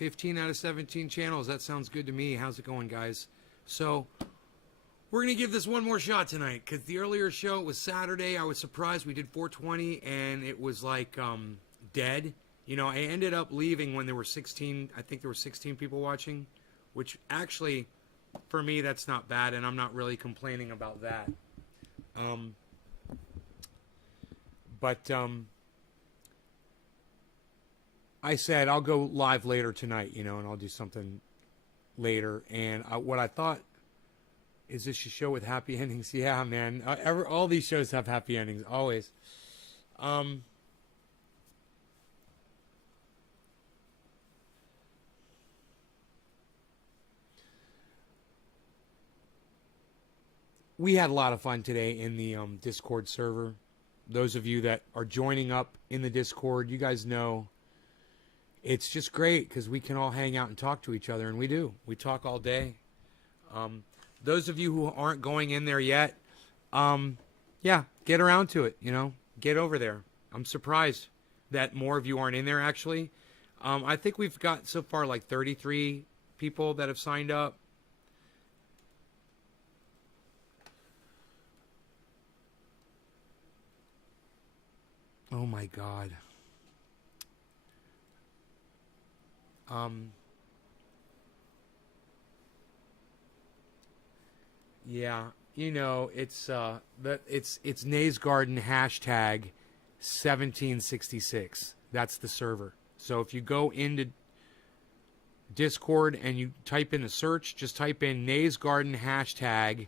15 out of 17 channels. That sounds good to me. How's it going, guys? So, we're going to give this one more shot tonight, because the earlier show was Saturday. I was surprised we did 420, and it was like dead. You know, I ended up leaving when there were 16, I think there were 16 people watching, which actually, for me, that's not bad, and I'm not really complaining about that. I said I'll go live later tonight, you know, and I'll do something later. And what I thought is this a show with happy endings. Yeah, man. All these shows have happy endings, always. We had a lot of fun today in the Discord server. Those of you that are joining up in the Discord, you guys know it's just great because we can all hang out and talk to each other, and we do. We talk all day. Those of you who aren't going in there yet, yeah, get around to it, you know. Get over there. I'm surprised that more of you aren't in there, actually. I think we've got so far like 33 people that have signed up. Oh, my God. Yeah, you know, it's Nays Garden hashtag 1766. That's the server. So if you go into Discord and you type in a search, just type in Nays Garden hashtag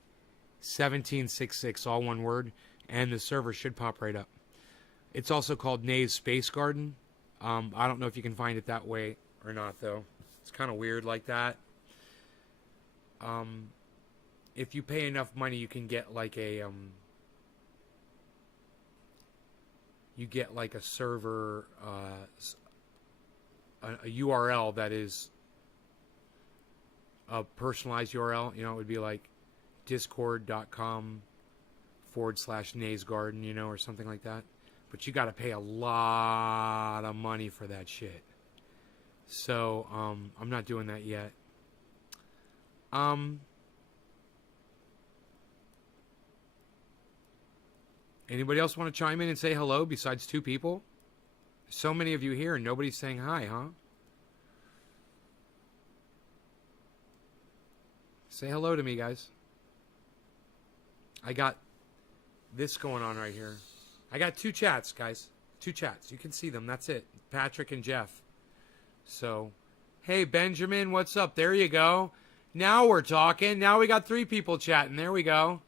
1766, all one word, and the server should pop right up. It's also called Nays Space Garden. I don't know if you can find it that way or not, though. It's kind of weird like that. If you pay enough money, you can get like a server, a URL that is a personalized URL. You know, it would be like discord.com/Nays Garden, you know, or something like that. But you got to pay a lot of money for that shit. So, I'm not doing that yet. Anybody else want to chime in and say hello besides two people? So many of you here and nobody's saying hi, huh? Say hello to me, guys. I got this going on right here. I got two chats, guys. Two chats. You can see them. That's it. Patrick and Jeff. So, hey, Benjamin, what's up? There you go. Now we're talking. Now we got 3 people chatting. There we go.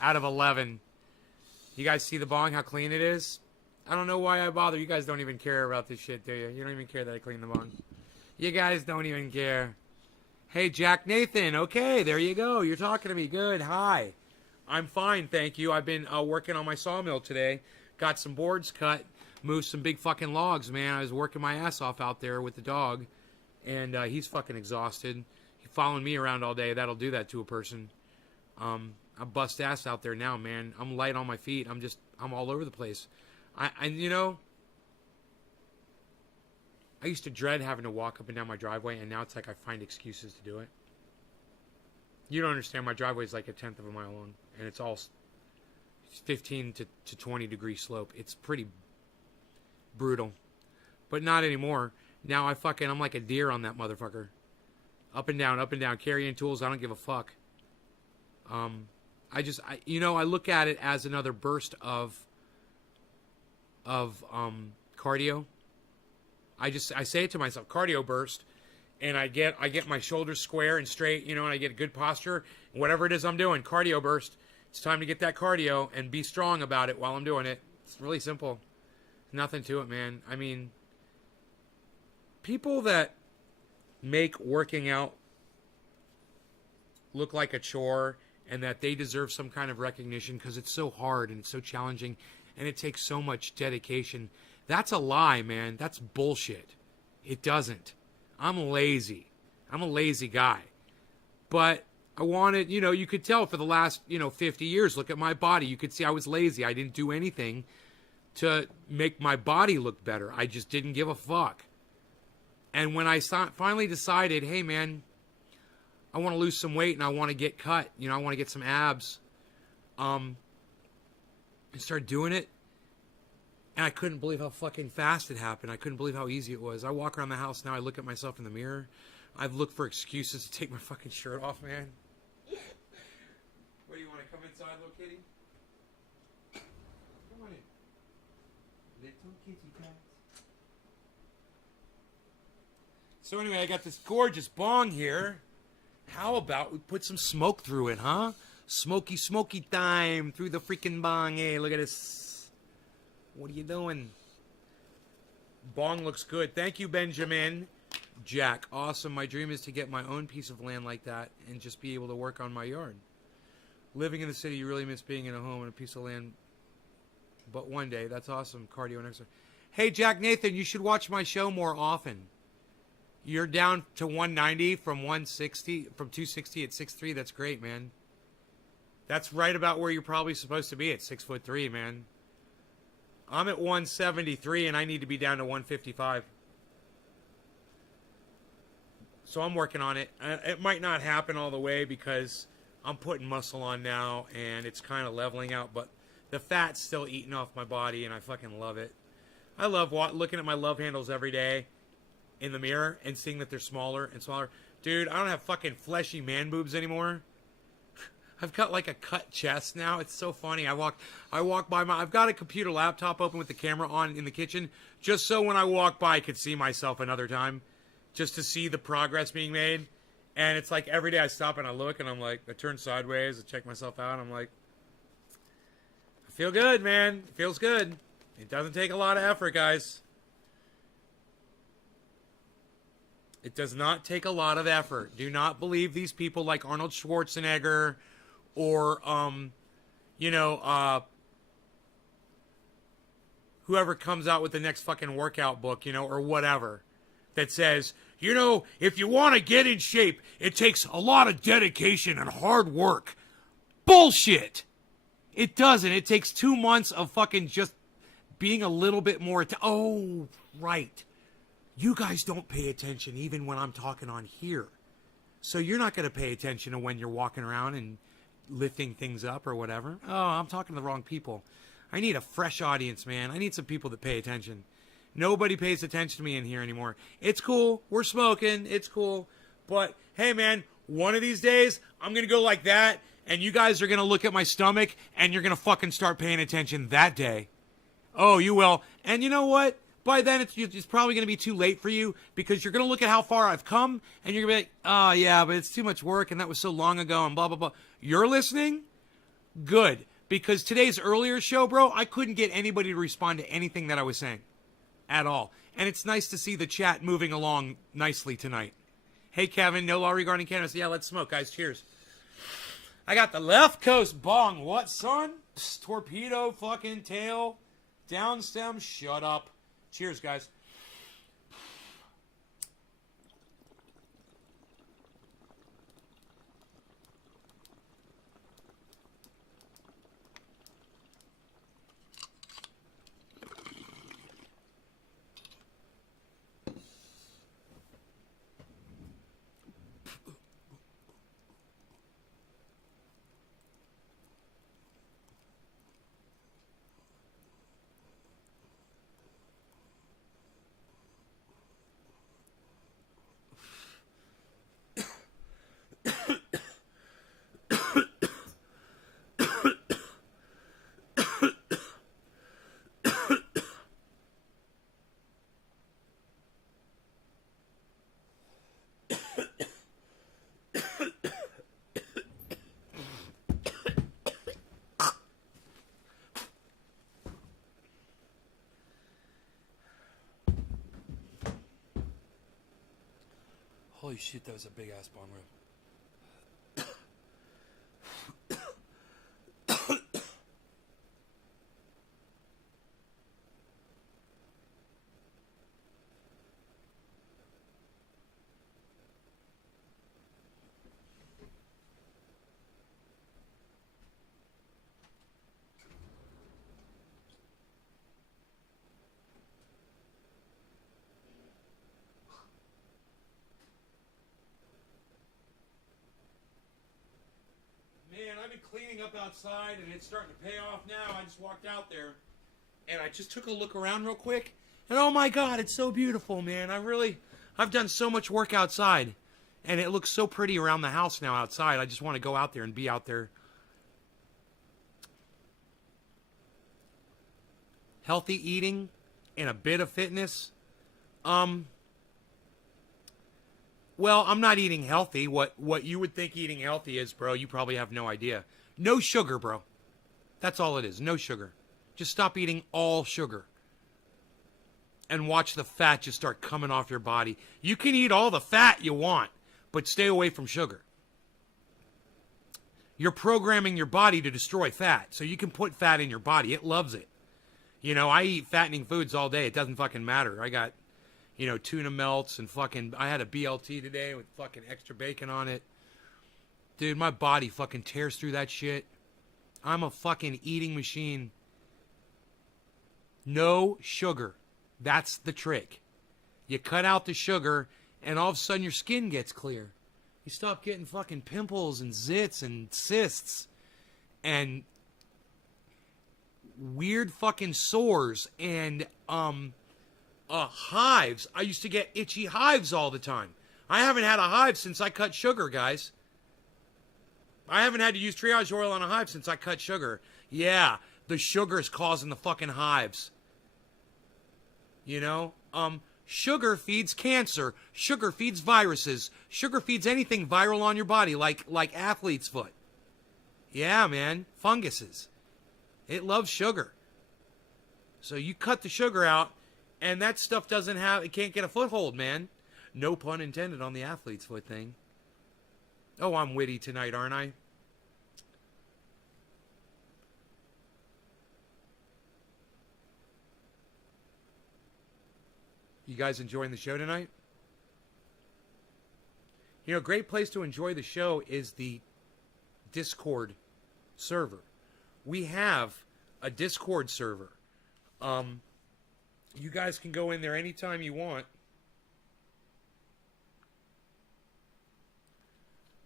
Out of 11. You guys see the bong, how clean it is? I don't know why I bother. You guys don't even care about this shit, do you? You don't even care that I clean the bong. You guys don't even care. Hey, Jack Nathan. Okay, there you go. You're talking to me. Good. Hi. I'm fine, thank you. I've been working on my sawmill today. Got some boards cut. Moved some big fucking logs, man. I was working my ass off out there with the dog. And he's fucking exhausted. He's following me around all day. That'll do that to a person. I bust ass out there now, man. I'm light on my feet. I'm all over the place. You know, I used to dread having to walk up and down my driveway, and now it's like I find excuses to do it. You don't understand. My driveway is like 1/10 of a mile long, and it's all 15 to 20 degree slope. It's pretty brutal, but not anymore. Now I'm like a deer on that motherfucker. Up and down, carrying tools. I don't give a fuck. I look at it as another burst of cardio. I say it to myself, cardio burst, and I get my shoulders square and straight, you know, and I get a good posture. And whatever it is I'm doing, cardio burst. It's time to get that cardio and be strong about it while I'm doing it. It's really simple. Nothing to it, man. I mean, people that make working out look like a chore and that they deserve some kind of recognition because it's so hard and it's so challenging and it takes so much dedication. That's a lie, man. That's bullshit. It doesn't. I'm lazy. I'm a lazy guy. But I wanted, you know, you could tell for the last, 50 years, look at my body. You could see I was lazy. I didn't do anything to make my body look better. I just didn't give a fuck. And when I finally decided, hey, man, I want to lose some weight and I want to get cut, you know, I want to get some abs, I started doing it. And I couldn't believe how fucking fast it happened. I couldn't believe how easy it was. I walk around the house now, I look at myself in the mirror. I've looked for excuses to take my fucking shirt off, man. What, do you want to come inside, little kitty? Come on in. Little kitty cat. So anyway, I got this gorgeous bong here. How about we put some smoke through it, huh? Smoky, smoky time through the freaking bong. Hey, look at this. What are you doing? Bong looks good. Thank you, Benjamin. Jack, awesome. My dream is to get my own piece of land like that and just be able to work on my yard. Living in the city, you really miss being in a home and a piece of land. But one day, that's awesome. Cardio and exercise. Hey, Jack Nathan, you should watch my show more often. You're down to 190 from 160, from 260 at 6'3". That's great, man. That's right about where you're probably supposed to be at 6'3", man. I'm at 173 and I need to be down to 155. So I'm working on it. It might not happen all the way because I'm putting muscle on now and it's kind of leveling out, but the fat's still eating off my body and I fucking love it. I love looking at my love handles every day in the mirror and seeing that they're smaller and smaller. Dude, I don't have fucking fleshy man boobs anymore. I've got like a cut chest now. It's so funny. I walk by I've got a computer laptop open with the camera on in the kitchen just so when I walk by I could see myself another time, just to see the progress being made. And it's like every day I stop and I look and I'm like, I turn sideways, I check myself out, and I'm like, I feel good, man. It feels good. It doesn't take a lot of effort, guys. It does not take a lot of effort. Do not believe these people like Arnold Schwarzenegger or, whoever comes out with the next fucking workout book, or whatever, that says, if you want to get in shape, it takes a lot of dedication and hard work. Bullshit! It doesn't. It takes 2 months of fucking just being a little bit more... Oh, right. You guys don't pay attention even when I'm talking on here. So you're not going to pay attention to when you're walking around and lifting things up or whatever. Oh, I'm talking to the wrong people. I need a fresh audience, man. I need some people that pay attention. Nobody pays attention to me in here anymore. It's cool. We're smoking. It's cool. But, hey, man, one of these days, I'm going to go like that, and you guys are going to look at my stomach, and you're going to fucking start paying attention that day. Oh, you will. And you know what? By then, it's probably going to be too late for you because you're going to look at how far I've come, and you're going to be like, oh, yeah, but it's too much work, and that was so long ago, and blah, blah, blah. You're listening? Good. Because today's earlier show, bro, I couldn't get anybody to respond to anything that I was saying at all. And it's nice to see the chat moving along nicely tonight. Hey, Kevin, no law regarding cannabis. Yeah, let's smoke, guys. Cheers. I got the left coast bong. What, son? Psst, torpedo fucking tail. Down stem. Shut up. Cheers, guys. Holy shit, that was a big ass bong rip. been cleaning up outside, and it's starting to pay off now. I just walked out there, and I just took a look around real quick, and oh my God, it's so beautiful, man. I've done so much work outside, and it looks so pretty around the house now outside. I just want to go out there and be out there. Healthy eating and a bit of fitness. Well, I'm not eating healthy. What you would think eating healthy is, bro, you probably have no idea. No sugar, bro. That's all it is. No sugar. Just stop eating all sugar. And watch the fat just start coming off your body. You can eat all the fat you want, but stay away from sugar. You're programming your body to destroy fat, so you can put fat in your body. It loves it. You know, I eat fattening foods all day. It doesn't fucking matter. I got, you know, tuna melts and fucking, I had a BLT today with fucking extra bacon on it. Dude, my body fucking tears through that shit. I'm a fucking eating machine. No sugar. That's the trick. You cut out the sugar, and all of a sudden your skin gets clear. You stop getting fucking pimples and zits and cysts and weird fucking sores and hives. I used to get itchy hives all the time. I haven't had a hive since I cut sugar, guys. I haven't had to use triage oil on a hive since I cut sugar. Yeah, the sugar's causing the fucking hives. You know? Sugar feeds cancer. Sugar feeds viruses. Sugar feeds anything viral on your body, like athlete's foot. Yeah, man. Funguses. It loves sugar. So you cut the sugar out, and that stuff it can't get a foothold, man. No pun intended on the athlete's foot thing. Oh, I'm witty tonight, aren't I? You guys enjoying the show tonight? You know, a great place to enjoy the show is the Discord server. We have a Discord server. You guys can go in there anytime you want.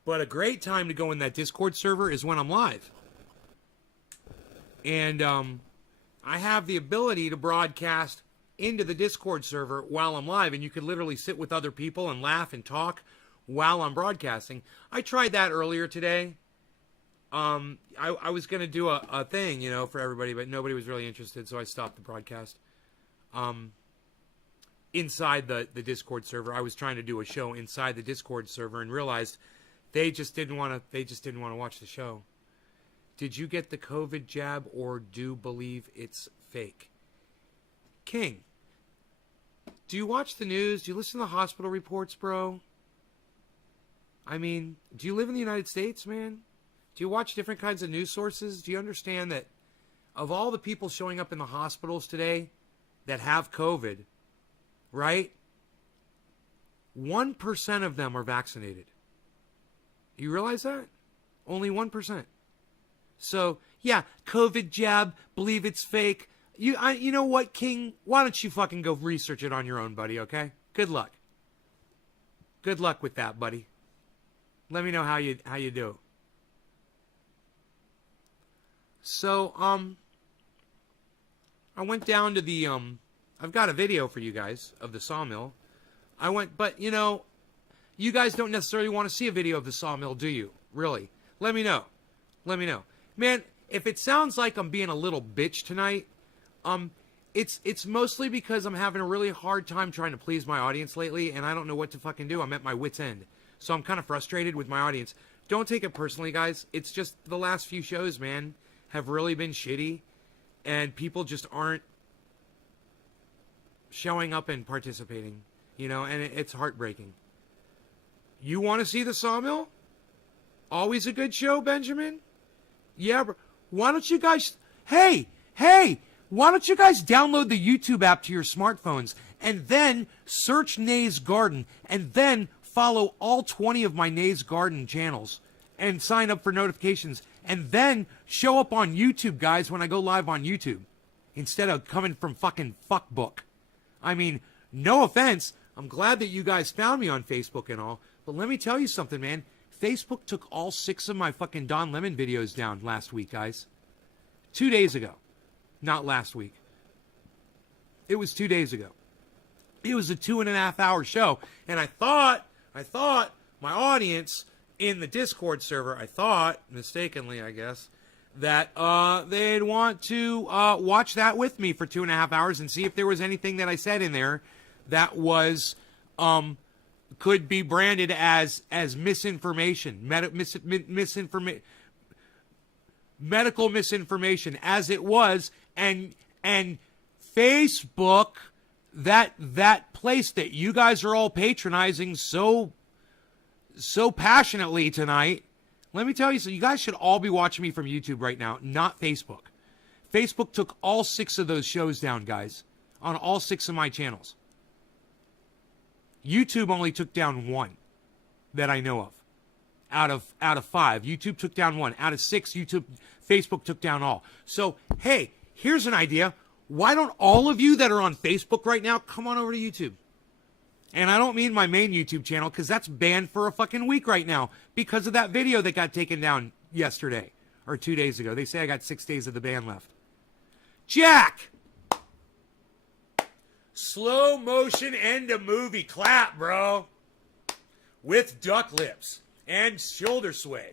But a great time to go in that Discord server is when I'm live. And I have the ability to broadcast into the Discord server while I'm live, and you can literally sit with other people and laugh and talk while I'm broadcasting. I tried that earlier today. I was going to do a thing, you know, for everybody, but nobody was really interested, so I stopped the broadcast. Inside the Discord server, I was trying to do a show inside the Discord server and realized they just didn't want to watch the show. Did you get the COVID jab or do believe it's fake? King, do you watch the news? Do you listen to the hospital reports, bro? I mean, do you live in the United States, man? Do you watch different kinds of news sources? Do you understand that of all the people showing up in the hospitals today that have COVID, right? 1% of them are vaccinated. You realize that? Only 1%. So, yeah, COVID jab, believe it's fake. You know what, King? Why don't you fucking go research it on your own, buddy, okay? Good luck. Good luck with that, buddy. Let me know how you do. So, I went down to the, I've got a video for you guys of the sawmill. But, you know, you guys don't necessarily want to see a video of the sawmill, do you? Really? Let me know. Let me know. Man, if it sounds like I'm being a little bitch tonight, it's mostly because I'm having a really hard time trying to please my audience lately, and I don't know what to fucking do. I'm at my wit's end. So I'm kind of frustrated with my audience. Don't take it personally, guys. It's just the last few shows, man, have really been shitty, and people just aren't showing up and participating, you know, and it's heartbreaking. You want to see the sawmill? Always a good show, Benjamin? Yeah, bro. Why don't you guys... Hey! Why don't you guys download the YouTube app to your smartphones and then search Nay's Garden and then follow all 20 of my Nay's Garden channels and sign up for notifications and then show up on YouTube, guys, when I go live on YouTube instead of coming from fucking fuckbook. I mean, no offense. I'm glad that you guys found me on Facebook and all, but let me tell you something, man. Facebook took all 6 of my fucking Don Lemon videos down last week, guys. 2 days ago. Not last week. It was 2 days ago. It was a 2.5-hour show. And I thought my audience in the Discord server, I thought, mistakenly, I guess, that they'd want to watch that with me for 2.5 hours and see if there was anything that I said in there that was could be branded as misinformation, medical misinformation, as it was, and Facebook, that place that you guys are all patronizing so passionately tonight. Let me tell you, so you guys should all be watching me from YouTube right now, not Facebook. Facebook took all 6 of those shows down, guys, on all 6 of my channels. YouTube only took down 1 that I know of. Out of 5, YouTube took down 1. Out of 6, Facebook took down all. So, hey, here's an idea. Why don't all of you that are on Facebook right now come on over to YouTube? And I don't mean my main YouTube channel, because that's banned for a fucking week right now because of that video that got taken down yesterday or 2 days ago. They say I got 6 days of the ban left. Jack! Slow motion end of movie clap, bro. With duck lips and shoulder sway.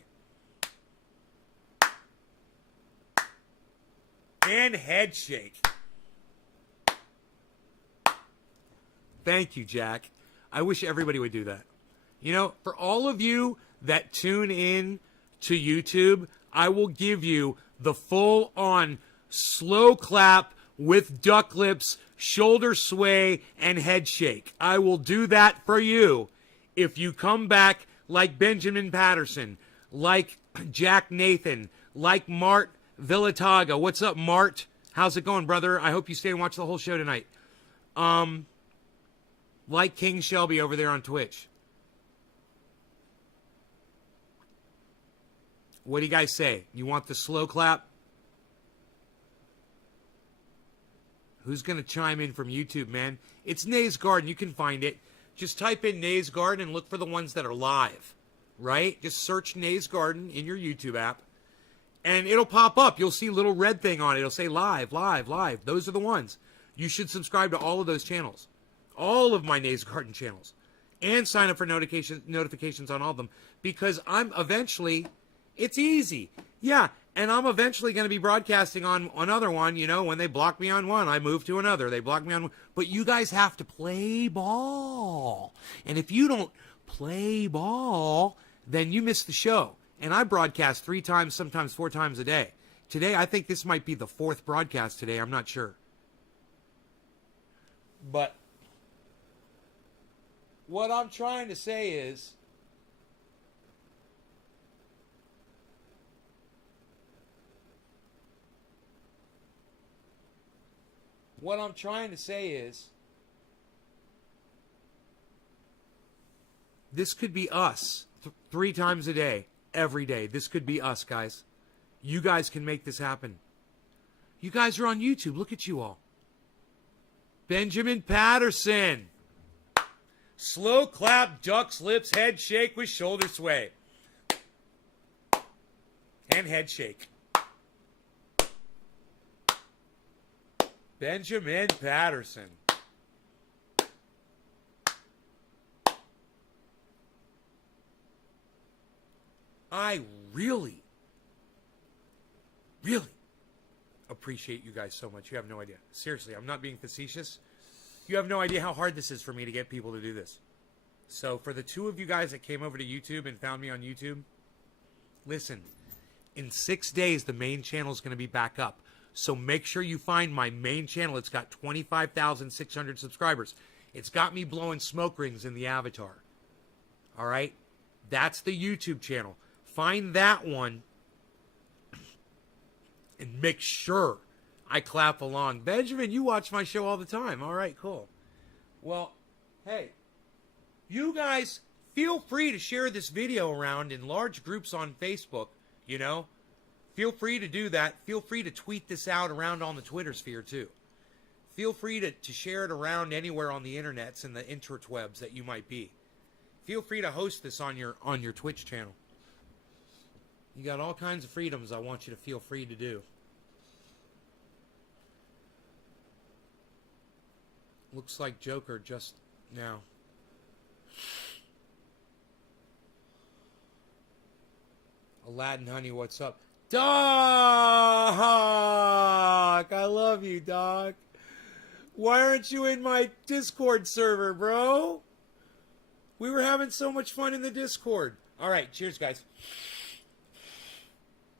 And head shake. Thank you, Jack. I wish everybody would do that. You know, for all of you that tune in to YouTube, I will give you the full-on slow clap with duck lips, shoulder sway, and head shake. I will do that for you if you come back like Benjamin Patterson, like Jack Nathan, like Mart Villataga. What's up, Mart? How's it going, brother? I hope you stay and watch the whole show tonight. Like King Shelby over there on Twitch. What do you guys say? You want the slow clap? Who's going to chime in from YouTube, man? It's Nays Garden. You can find it. Just type in Nays Garden and look for the ones that are live, right? Just search Nays Garden in your YouTube app, and it'll pop up. You'll see a little red thing on it. It'll say live, live, live. Those are the ones. You should subscribe to all of those channels. All of my Nays Garden channels. And sign up for notifications on all of them. Because I'm eventually, it's easy. Yeah, and I'm eventually going to be broadcasting on another one. You know, when they block me on one, I move to another. They block me on one. But you guys have to play ball. And if you don't play ball, then you miss the show. And I broadcast 3 times, sometimes 4 times a day. Today, I think this might be the 4th broadcast today. I'm not sure. But what I'm trying to say is, this could be us 3 times a day, every day. This could be us, guys. You guys can make this happen. You guys are on YouTube. Look at you all. Benjamin Patterson. Slow clap, duck's lips, head shake with shoulder sway. And head shake. Benjamin Patterson. I really appreciate you guys so much. You have no idea. Seriously, I'm not being facetious. You have no idea how hard this is for me to get people to do this. So for the 2 of you guys that came over to YouTube and found me on YouTube, listen, in 6 days, the main channel is going to be back up. So make sure you find my main channel. It's got 25,600 subscribers. It's got me blowing smoke rings in the avatar. All right? That's the YouTube channel. Find that one and make sure I clap along. Benjamin, you watch my show all the time. All right, cool. Well, hey, you guys feel free to share this video around in large groups on Facebook, you know. Feel free to do that. Feel free to tweet this out around on the Twitter sphere, too. Feel free to share it around anywhere on the internets and the interwebs that you might be. Feel free to host this on your Twitch channel. You got all kinds of freedoms I want you to feel free to do. Looks like Joker just now. Aladdin, honey, what's up? Doc! I love you, Doc. Why aren't you in my Discord server, bro? We were having so much fun in the Discord. All right, cheers, guys.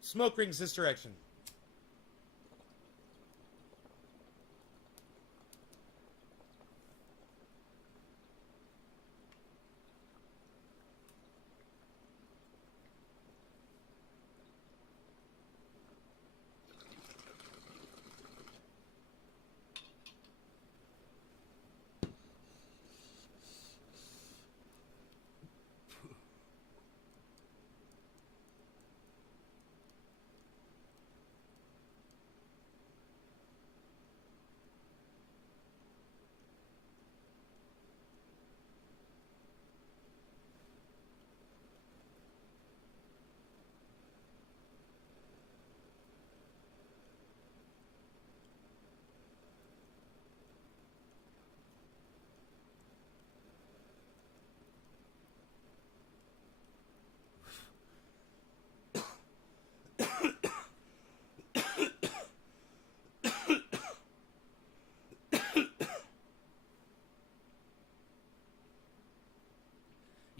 Smoke rings this direction.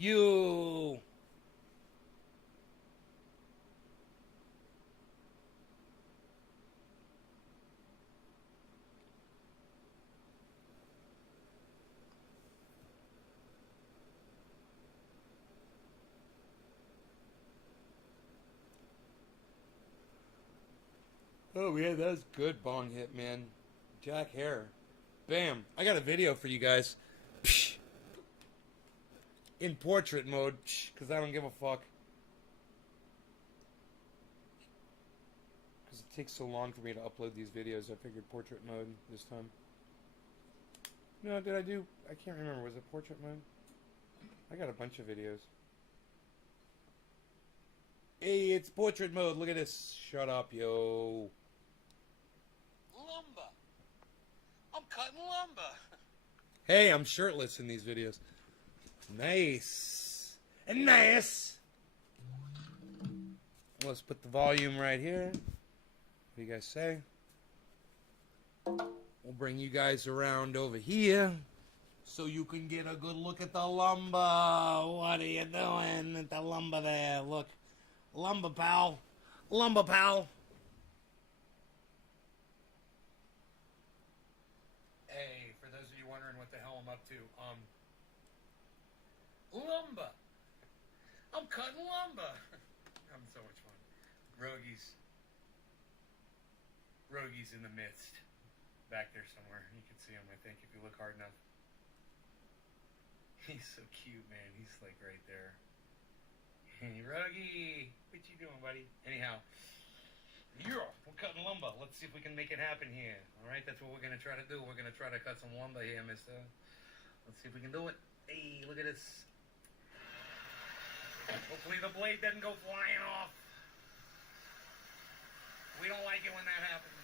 You. Oh, yeah, that was good bong hit, man. Jack Hare. Bam. I got a video for you guys. Psh. In portrait mode, because I don't give a fuck. Because it takes so long for me to upload these videos, I figured portrait mode this time. No, did I do... I can't remember. Was it portrait mode? I got a bunch of videos. Hey, it's portrait mode. Look at this. Shut up, yo. Lumber. I'm cutting lumber. Hey, I'm shirtless in these videos. Nice. And nice. Let's put the volume right here. What do you guys say? We'll bring you guys around over here so you can get a good look at the lumber. What are you doing at the lumber there? Look. Lumber pal. Lumber pal. Hey, for those of you wondering what the hell I'm up to, Lumber. I'm cutting lumber. Having so much fun. Rogies in the midst. Back there somewhere. You can see him, I think, if you look hard enough. He's so cute, man. He's like right there. Hey, Rogie. What you doing, buddy? Anyhow. Yeah, we're cutting lumber. Let's see if we can make it happen here. Alright, that's what we're going to try to do. We're going to try to cut some lumber here, mister. Let's see if we can do it. Hey, look at this. Hopefully the blade doesn't go flying off. We don't like it when that happens.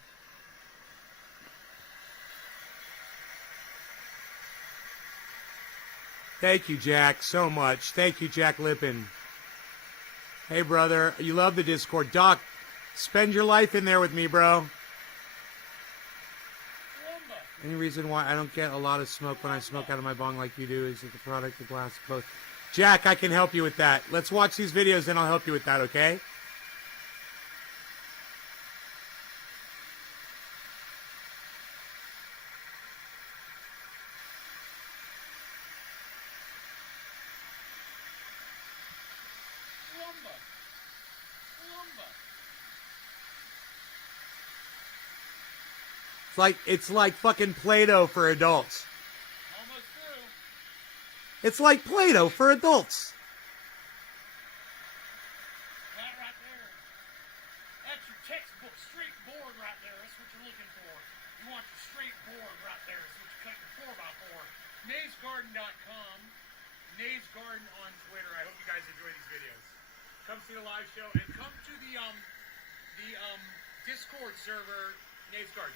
Thank you, Jack, so much. Thank you, Jack Lippin. Hey, brother. You love the Discord. Doc, spend your life in there with me, bro. Any reason why I don't get a lot of smoke when I smoke out of my bong like you do? Is it the product, the glass, both? Jack, I can help you with that. Let's watch these videos and I'll help you with that, okay? It's like fucking Play-Doh for adults. Almost through. It's like Play-Doh for adults. That right there. That's your textbook straight board right there. That's what you're looking for. You want your straight board right there. That's what you're cutting your 4x4. MazeGarden.com. Nays Garden on Twitter. I hope you guys enjoy these videos. Come see the live show and come to the Discord server, Nays Garden.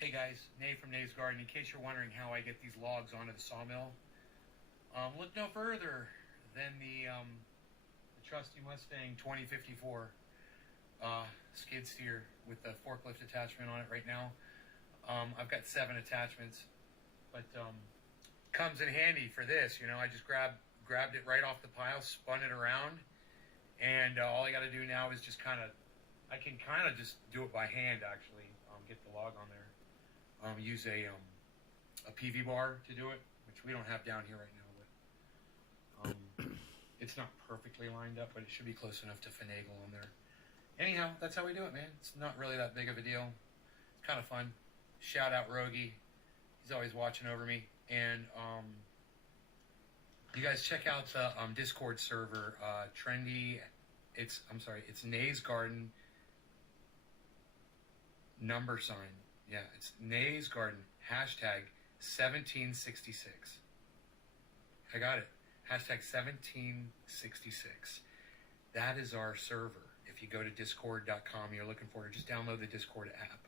Hey guys, Nate from Nays Garden. In case you're wondering how I get these logs onto the sawmill, look no further than the trusty Mustang 2054 skid steer with the forklift attachment on it right now. I've got 7 attachments, but comes in handy for this. You know, I just grabbed it right off the pile, spun it around, and all I got to do now is just I can just do it by hand actually. Get the log on there. Use a PV bar to do it, which we don't have down here right now, but it's not perfectly lined up, but it should be close enough to finagle on there. Anyhow, that's how we do it, man. It's not really that big of a deal. It's kind of fun. Shout out Rogie. He's always watching over me. And you guys check out the Discord server, Trendy. It's Nays Garden number sign. Yeah, it's Nays Garden, hashtag 1766. I got it. Hashtag 1766. That is our server. If you go to discord.com, you're looking for it, just download the Discord app.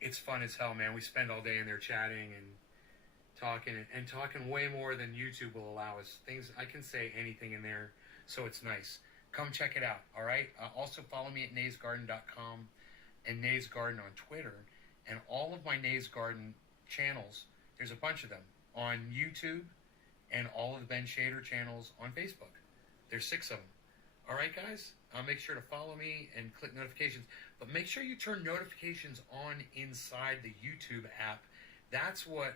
It's fun as hell, man. We spend all day in there chatting and talking way more than YouTube will allow us. I can say anything in there, so it's nice. Come check it out, all right? Also follow me at naysgarden.com and Nays Garden on Twitter. And all of my Nays Garden channels, there's a bunch of them on YouTube and all of the Ben Shader channels on Facebook. There's 6 of them. All right, guys? Make sure to follow me and click notifications. But make sure you turn notifications on inside the YouTube app. That's what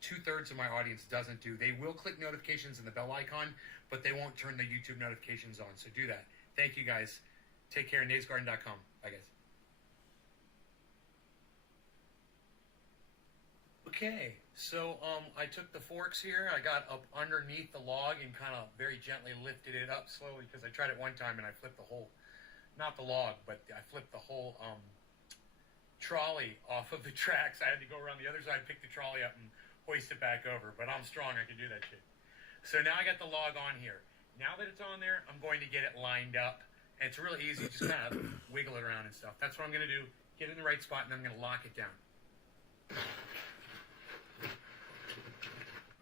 2/3 of my audience doesn't do. They will click notifications in the bell icon, but they won't turn the YouTube notifications on. So do that. Thank you, guys. Take care. naysgarden.com. Bye, guys. Okay, so I took the forks here. I got up underneath the log and kind of very gently lifted it up slowly because I tried it one time and I flipped the whole, not the log, but I flipped the whole trolley off of the tracks. I had to go around the other side, pick the trolley up, and hoist it back over. But I'm strong. I can do that shit. So now I got the log on here. Now that it's on there, I'm going to get it lined up. And it's really easy. Just kind of wiggle it around and stuff. That's what I'm going to do. Get it in the right spot, and then I'm going to lock it down.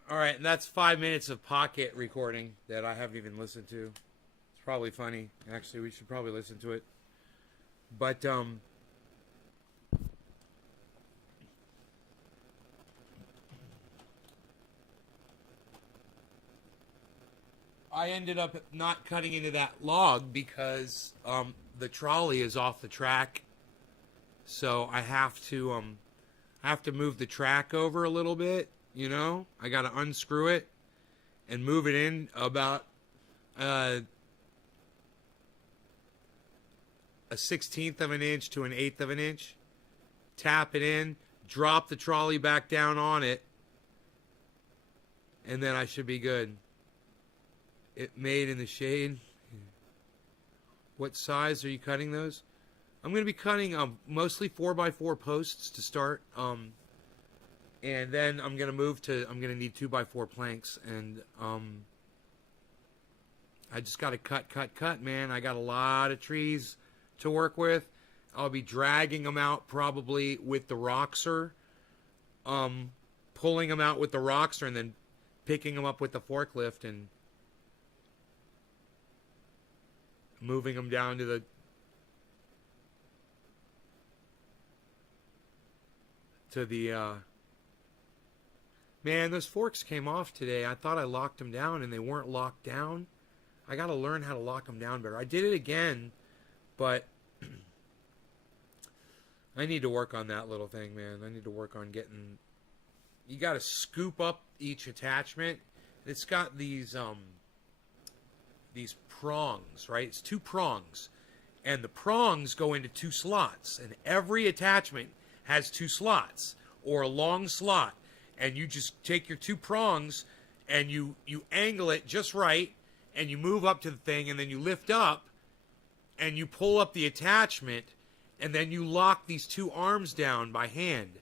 All right, and that's 5 minutes of pocket recording that I haven't even listened to. It's probably funny. Actually, we should probably listen to it. But, I ended up not cutting into that log because the trolley is off the track. So I have to move the track over a little bit. You know, I got to unscrew it and move it in about a 1/16 of an inch to an 1/8 of an inch. Tap it in, drop the trolley back down on it, and then I should be good. It made in the shade. What size are you cutting those? I'm going to be cutting mostly 4x4 posts to start. And then I'm going to need 2x4 planks. And I just got to cut, man. I got a lot of trees to work with. I'll be dragging them out probably with the roxer. Pulling them out with the roxer and then picking them up with the forklift and moving them down to the man, those forks came off today. I thought I locked them down and they weren't locked down. I got to learn how to lock them down better. I did it again, but I need to work on that little thing, man. I need to work on getting... You got to scoop up each attachment. It's got these prongs, right? It's 2 prongs. And the prongs go into 2 slots. And every attachment has 2 slots or a long slot. And you just take your 2 prongs and you angle it just right and you move up to the thing and then you lift up and you pull up the attachment and then you lock these 2 arms down by hand.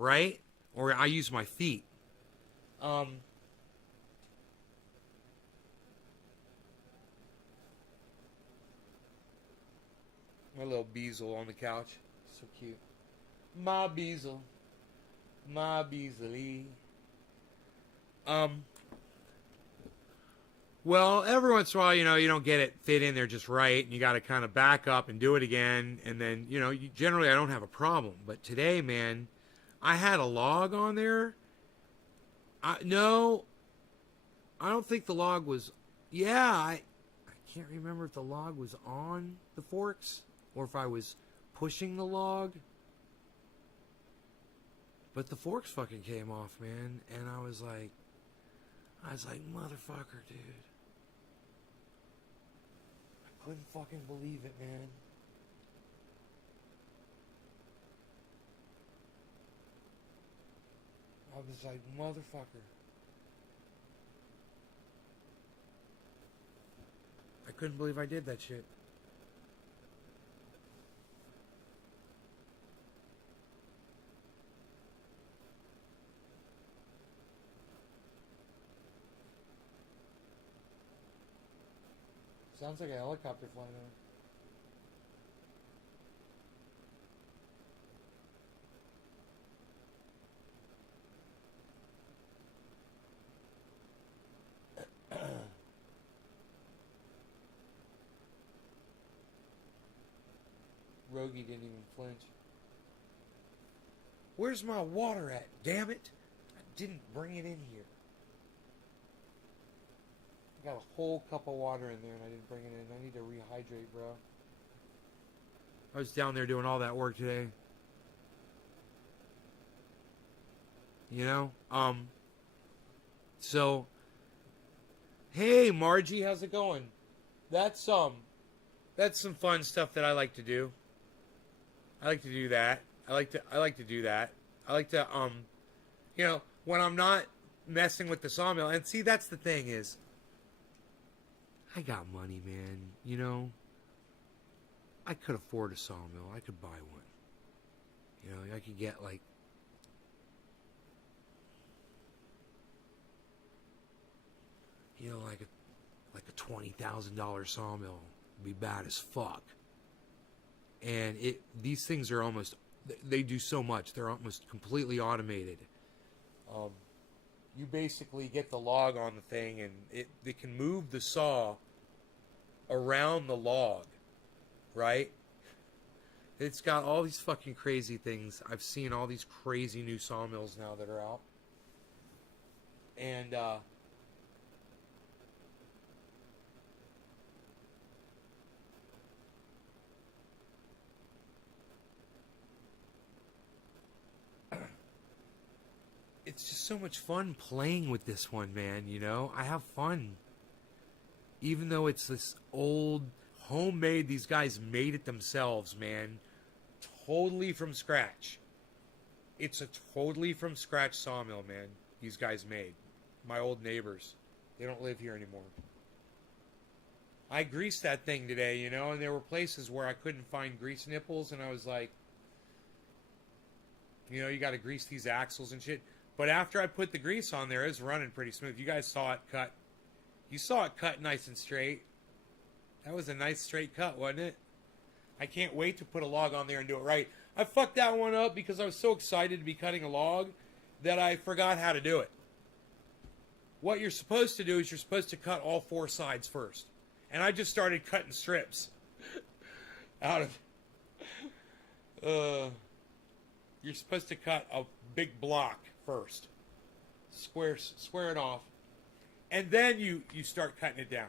right? Or I use my feet. My little Beazle on the couch. So cute. My Beazle. My Beazley. Well, every once in a while, you don't get it fit in there just right, and you got to kind of back up and do it again, and then, generally I don't have a problem. But today, man, I had a log on there. No, I don't think the log was. Yeah, I can't remember if the log was on the forks or if I was pushing the log. But the forks fucking came off, man, and I was like, motherfucker, dude. I couldn't fucking believe it, man. I was like, motherfucker. I couldn't believe I did that shit. Sounds like a helicopter flying over. Rogie didn't even flinch. Where's my water at? Damn it! I didn't bring it in here. I got a whole cup of water in there and I didn't bring it in. I need to rehydrate, bro. I was down there doing all that work today. So, hey Margie, how's it going? That's some fun stuff that I like to do. I like to do that. I like to do that. I like to when I'm not messing with the sawmill. And see, that's the thing is, I got money, man. I could afford a sawmill. I could buy one. I could get like a $20,000 sawmill would be bad as fuck. And these things are they do so much. They're almost completely automated. You basically get the log on the thing, and they can move the saw around the log, right? It's got all these fucking crazy things. I've seen all these crazy new sawmills now that are out. And, it's just so much fun playing with this one, man, I have fun. Even though it's this old, homemade, these guys made it themselves, man. Totally from scratch. It's a totally from scratch sawmill, man. These guys made. My old neighbors. They don't live here anymore. I greased that thing today, and there were places where I couldn't find grease nipples, and I was like, you got to grease these axles and shit. But after I put the grease on there, it was running pretty smooth. You guys saw it cut. You saw it cut nice and straight. That was a nice straight cut, wasn't it? I can't wait to put a log on there and do it right. I fucked that one up because I was so excited to be cutting a log that I forgot how to do it. What you're supposed to do is you're supposed to cut all four sides first. And I just started cutting strips out of... you're supposed to cut a big block first. Square it off. And then you start cutting it down.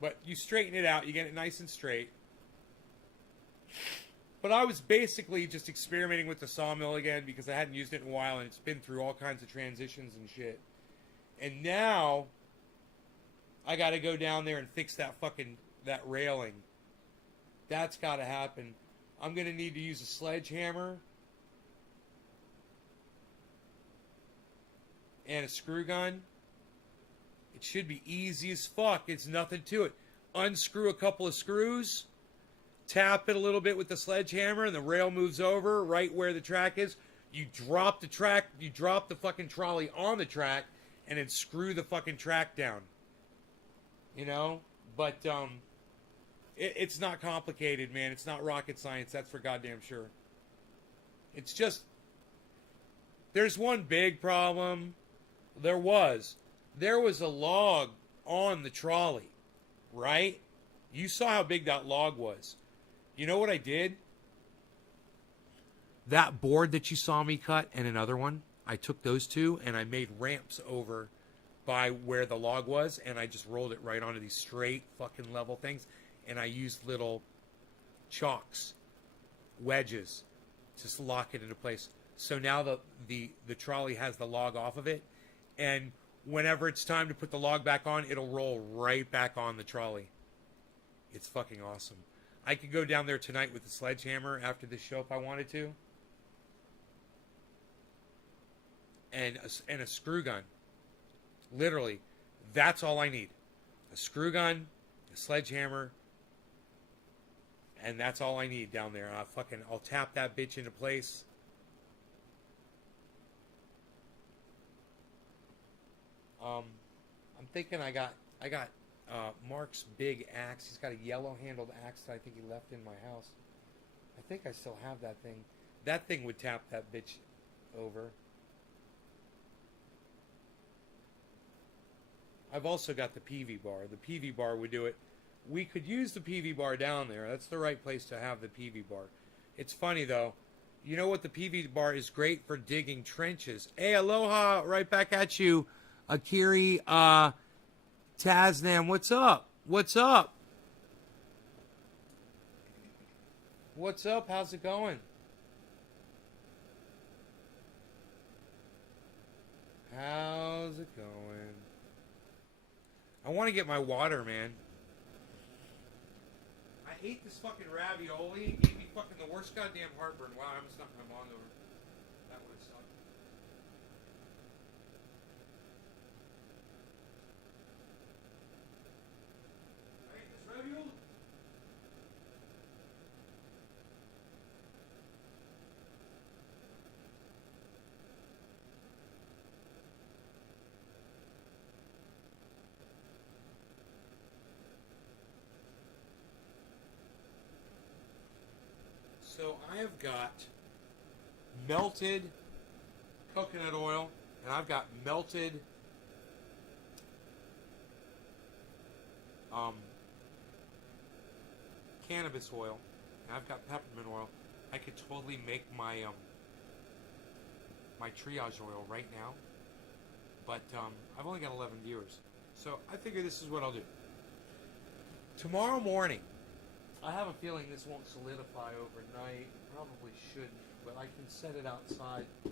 But you straighten it out. You get it nice and straight. But I was basically just experimenting with the sawmill again because I hadn't used it in a while and it's been through all kinds of transitions and shit. And now I got to go down there and fix that railing. That's got to happen. I'm going to need to use a sledgehammer and a screw gun. It should be easy as fuck. It's nothing to it. Unscrew a couple of screws, tap it a little bit with the sledgehammer, and the rail moves over right where the track is. You drop the fucking trolley on the track, and then screw the fucking track down. You know? But, it's not complicated, man. It's not rocket science, that's for goddamn sure. It's just, there's one big problem. There was a log on the trolley, right? You saw how big that log was. You know what I did? That board that you saw me cut and another one, I took those two and I made ramps over by where the log was, and I just rolled it right onto these straight fucking level things, and I used little chalks, wedges, to lock it into place. So now the trolley has the log off of it, and whenever it's time to put the log back on, it'll roll right back on the trolley. It's fucking awesome. I could go down there tonight with the sledgehammer after this show if I wanted to. And a screw gun. Literally, that's all I need. A screw gun, a sledgehammer, and that's all I need down there. I'll tap that bitch into place. I'm thinking I got Mark's big axe. He's got a yellow-handled axe that I think he left in my house. I think I still have that thing. That thing would tap that bitch over. I've also got the PV bar. The PV bar would do it. We could use the PV bar down there. That's the right place to have the PV bar. It's funny, though. You know what? The PV bar is great for digging trenches. Hey, aloha, right back at you. Akiri, Taznam, what's up? What's up? What's up? How's it going? How's it going? I want to get my water, man. I ate this fucking ravioli. It gave me fucking the worst goddamn heartburn. Wow, I almost knocked my bong over. That would have sucked. I ate this ravioli. So I have got melted coconut oil, and I've got melted cannabis oil, and I've got peppermint oil. I could totally make my my triage oil right now, but I've only got 11 viewers, so I figure this is what I'll do. Tomorrow morning, I have a feeling this won't solidify overnight. Probably shouldn't, but I can set it outside. It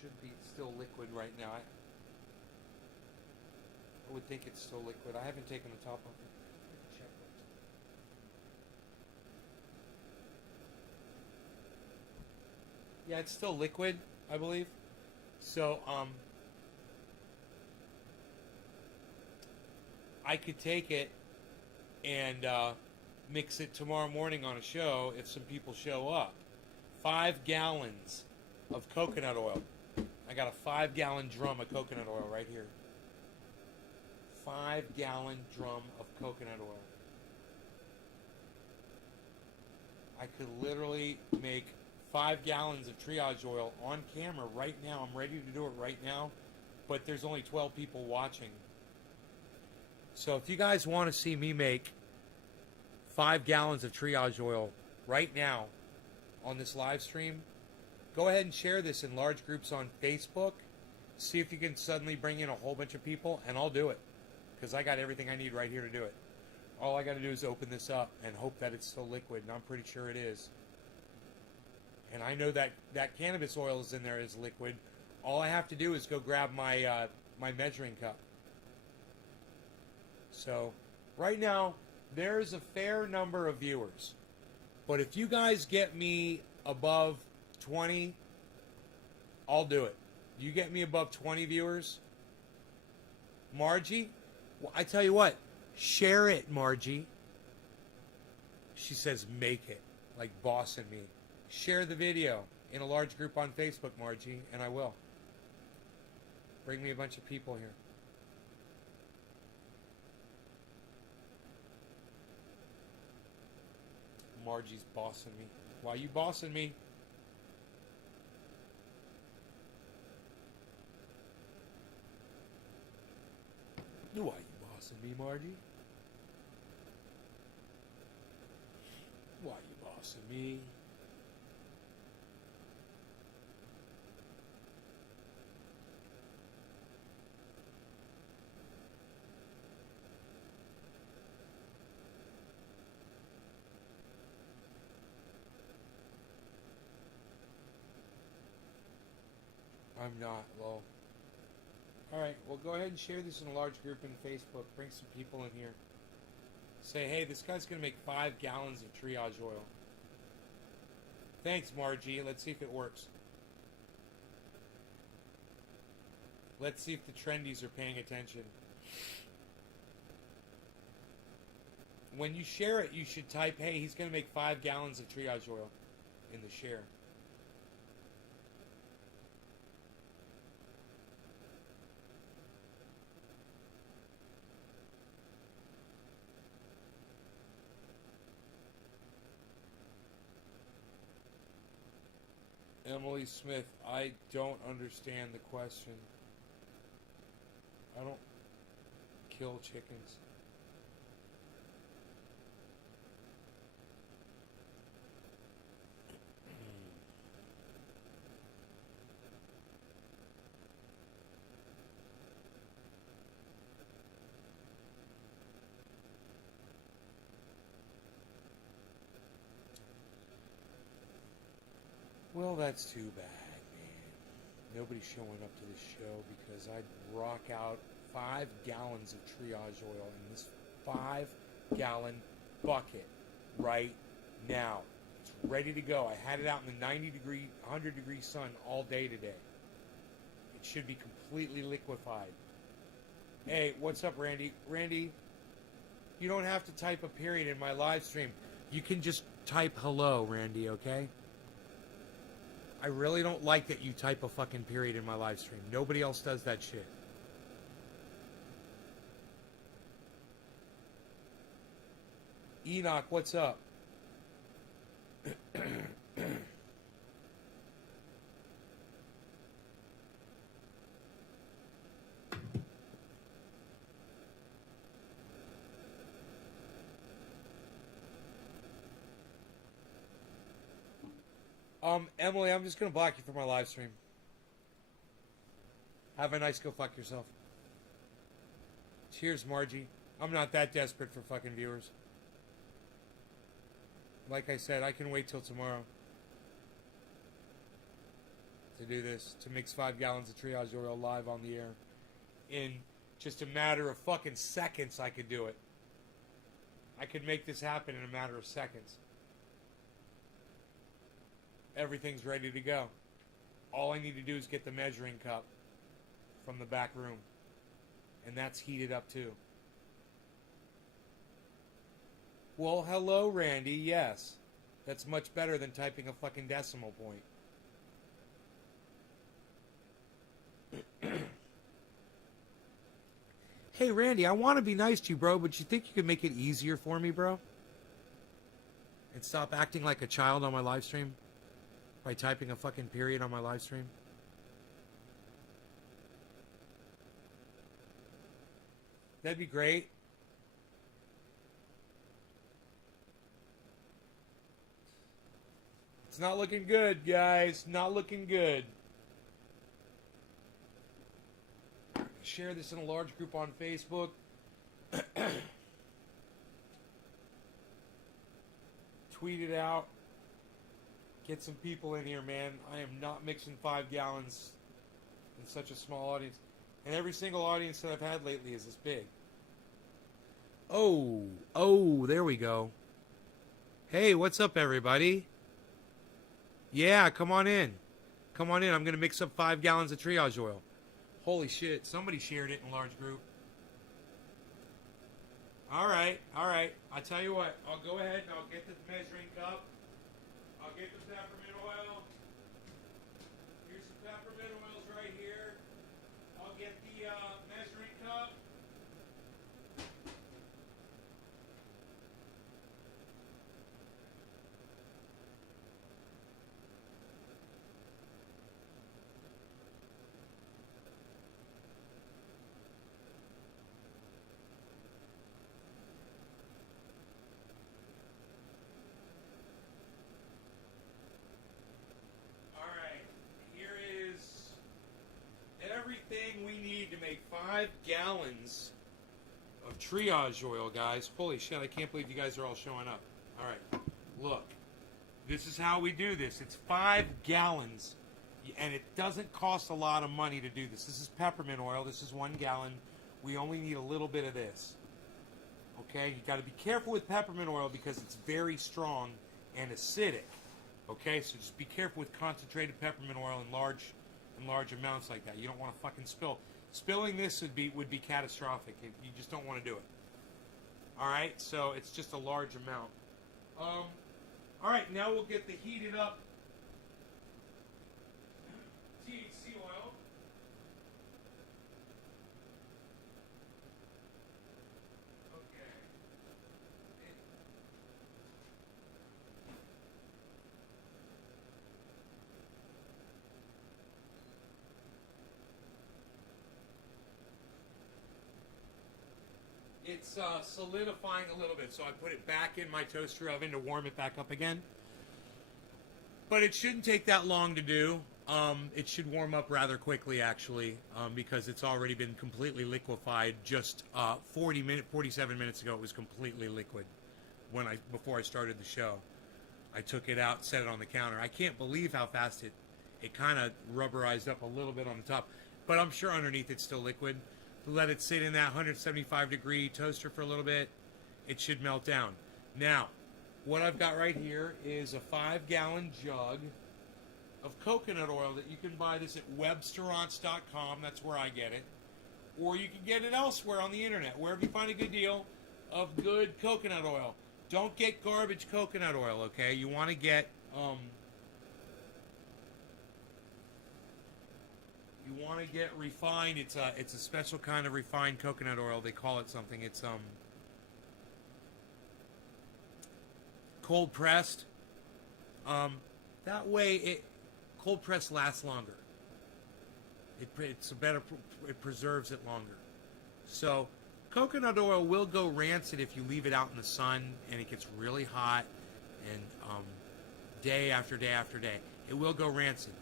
should be still liquid right now. I would think it's still liquid. I haven't taken the top off it. Check it. Yeah, it's still liquid, I believe. So, I could take it and mix it tomorrow morning on a show if some people show up. 5 gallons of coconut oil. I got a 5-gallon drum of coconut oil right here. 5-gallon drum of coconut oil. I could literally make 5 gallons of triage oil on camera right now. I'm ready to do it right now, but there's only 12 people watching. So if you guys want to see me make 5 gallons of triage oil right now on this live stream, go ahead and share this in large groups on Facebook. See if you can suddenly bring in a whole bunch of people, and I'll do it. Because I got everything I need right here to do it. All I got to do is open this up and hope that it's still liquid, and I'm pretty sure it is. And I know that cannabis oil is in there as liquid. All I have to do is go grab my my measuring cup. So, right now, there's a fair number of viewers. But if you guys get me above 20, I'll do it. You get me above 20 viewers, Margie, well, I tell you what, share it, Margie. She says make it, like bossing me. Share the video in a large group on Facebook, Margie, and I will. Bring me a bunch of people here. Margie's bossing me. Why you bossing me? Why you bossing me, Margie? Why you bossing me? I'm not, lol. Alright, well go ahead and share this in a large group in Facebook. Bring some people in here. Say, hey, this guy's going to make 5 gallons of triage oil. Thanks, Margie. Let's see if it works. Let's see if the trendies are paying attention. When you share it, you should type, hey, he's going to make 5 gallons of triage oil in the share. Emily Smith, I don't understand the question. I don't kill chickens. Well, that's too bad, man. Nobody's showing up to this show because I'd rock out 5 gallons of triage oil in this 5-gallon bucket right now. It's ready to go. I had it out in the 90-degree, 100-degree sun all day today. It should be completely liquefied. Hey, what's up, Randy? Randy, you don't have to type a period in my live stream. You can just type hello, Randy, okay? I really don't like that you type a fucking period in my live stream. Nobody else does that shit. Enoch, what's up? Emily, I'm just gonna block you from my live stream. Have a nice go fuck yourself. Cheers, Margie. I'm not that desperate for fucking viewers. Like I said, I can wait till tomorrow to do this, to mix 5 gallons of triage oil live on the air. In just a matter of fucking seconds, I could do it. I could make this happen in a matter of seconds. Everything's ready to go. All I need to do is get the measuring cup from the back room. And that's heated up too. Well, hello, Randy. Yes. That's much better than typing a fucking decimal point. Hey, Randy, I want to be nice to you, bro, but you think you could make it easier for me, bro? And stop acting like a child on my live stream? By typing a fucking period on my live stream? That'd be great. It's not looking good, guys. Not looking good. Share this in a large group on Facebook. Tweet it out. Get some people in here, man. I am not mixing 5 gallons in such a small audience. And every single audience that I've had lately is this big. Oh, there we go. Hey, what's up, everybody? Yeah, come on in. Come on in. I'm going to mix up 5 gallons of triage oil. Holy shit. Somebody shared it in a large group. All right. I'll tell you what. I'll go ahead and I'll get the measuring cup. I'll get the peppermint oil. 5 gallons of triage oil, guys. Holy shit, I can't believe you guys are all showing up. All right, look. This is how we do this. It's 5 gallons, and it doesn't cost a lot of money to do this. This is peppermint oil. This is 1 gallon. We only need a little bit of this. Okay, you got to be careful with peppermint oil because it's very strong and acidic. Okay, so just be careful with concentrated peppermint oil in large amounts like that. You don't want to fucking spill. Spilling this would be catastrophic. You just don't want to do it. All right, so it's just a large amount. All right, now we'll get the heated up THC oil. Okay. It's solidifying a little bit, so I put it back in my toaster oven to warm it back up again. But it shouldn't take that long to do. It should warm up rather quickly, actually, because it's already been completely liquefied. Just 47 minutes ago, it was completely liquid. Before I started the show, I took it out, set it on the counter. I can't believe how fast it kind of rubberized up a little bit on the top, but I'm sure underneath it's still liquid. Let it sit in that 175 degree toaster for a little bit. It should melt down. Now, what I've got right here is a 5-gallon jug of coconut oil that you can buy this at websterants.com. That's where I get it. Or you can get it elsewhere on the internet, wherever you find a good deal of good coconut oil. Don't get garbage coconut oil, okay? You want to get refined. It's a special kind of refined coconut oil. They call it something. It's cold pressed. That way cold pressed lasts longer. It preserves it longer. So coconut oil will go rancid if you leave it out in the sun and it gets really hot and day after day after day. It will go rancid.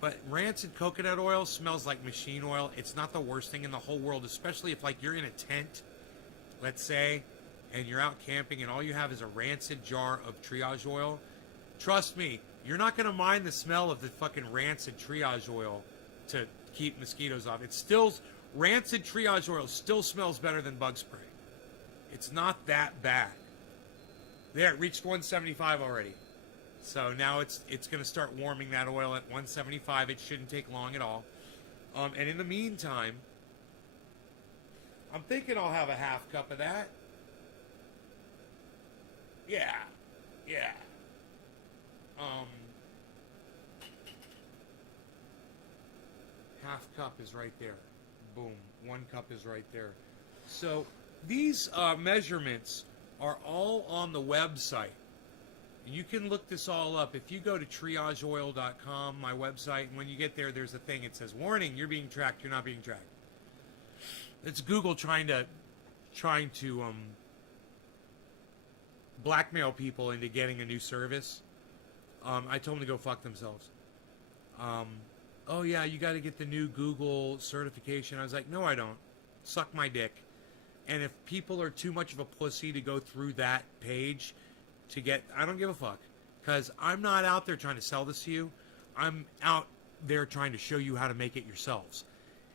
But rancid coconut oil smells like machine oil. It's not the worst thing in the whole world, especially if, like, you're in a tent, let's say, and you're out camping and all you have is a rancid jar of triage oil. Trust me, you're not going to mind the smell of the fucking rancid triage oil to keep mosquitoes off. Rancid triage oil still smells better than bug spray. It's not that bad. There, it reached 175 already. So now it's going to start warming that oil at 175. It shouldn't take long at all. And in the meantime, I'm thinking I'll have a half cup of that. Yeah. Half cup is right there. Boom. 1 cup is right there. So these measurements are all on the website. You can look this all up. If you go to triageoil.com, my website, and when you get there, there's a thing. It says, warning, you're being tracked. You're not being tracked. It's Google trying to blackmail people into getting a new service. I told them to go fuck themselves. Oh, yeah, you got to get the new Google certification. I was like, no, I don't. Suck my dick. And if people are too much of a pussy to go through that page I don't give a fuck, because I'm not out there trying to sell this to you. I'm out there trying to show you how to make it yourselves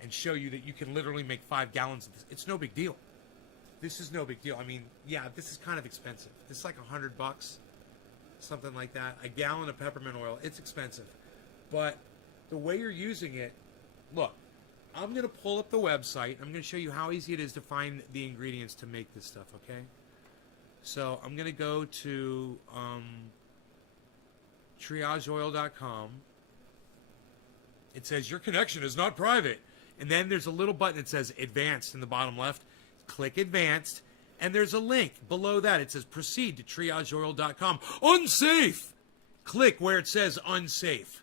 and show you that you can literally make 5 gallons of this. It's no big deal. This is no big deal. I mean, yeah, this is kind of expensive. This is like $100, something like that. A gallon of peppermint oil, it's expensive. But the way you're using it, look, I'm going to pull up the website. I'm going to show you how easy it is to find the ingredients to make this stuff, okay? So I'm going to go to triageoil.com. It says, your connection is not private. And then there's a little button that says advanced in the bottom left. Click advanced. And there's a link below that. It says proceed to triageoil.com. Unsafe! Click where it says unsafe.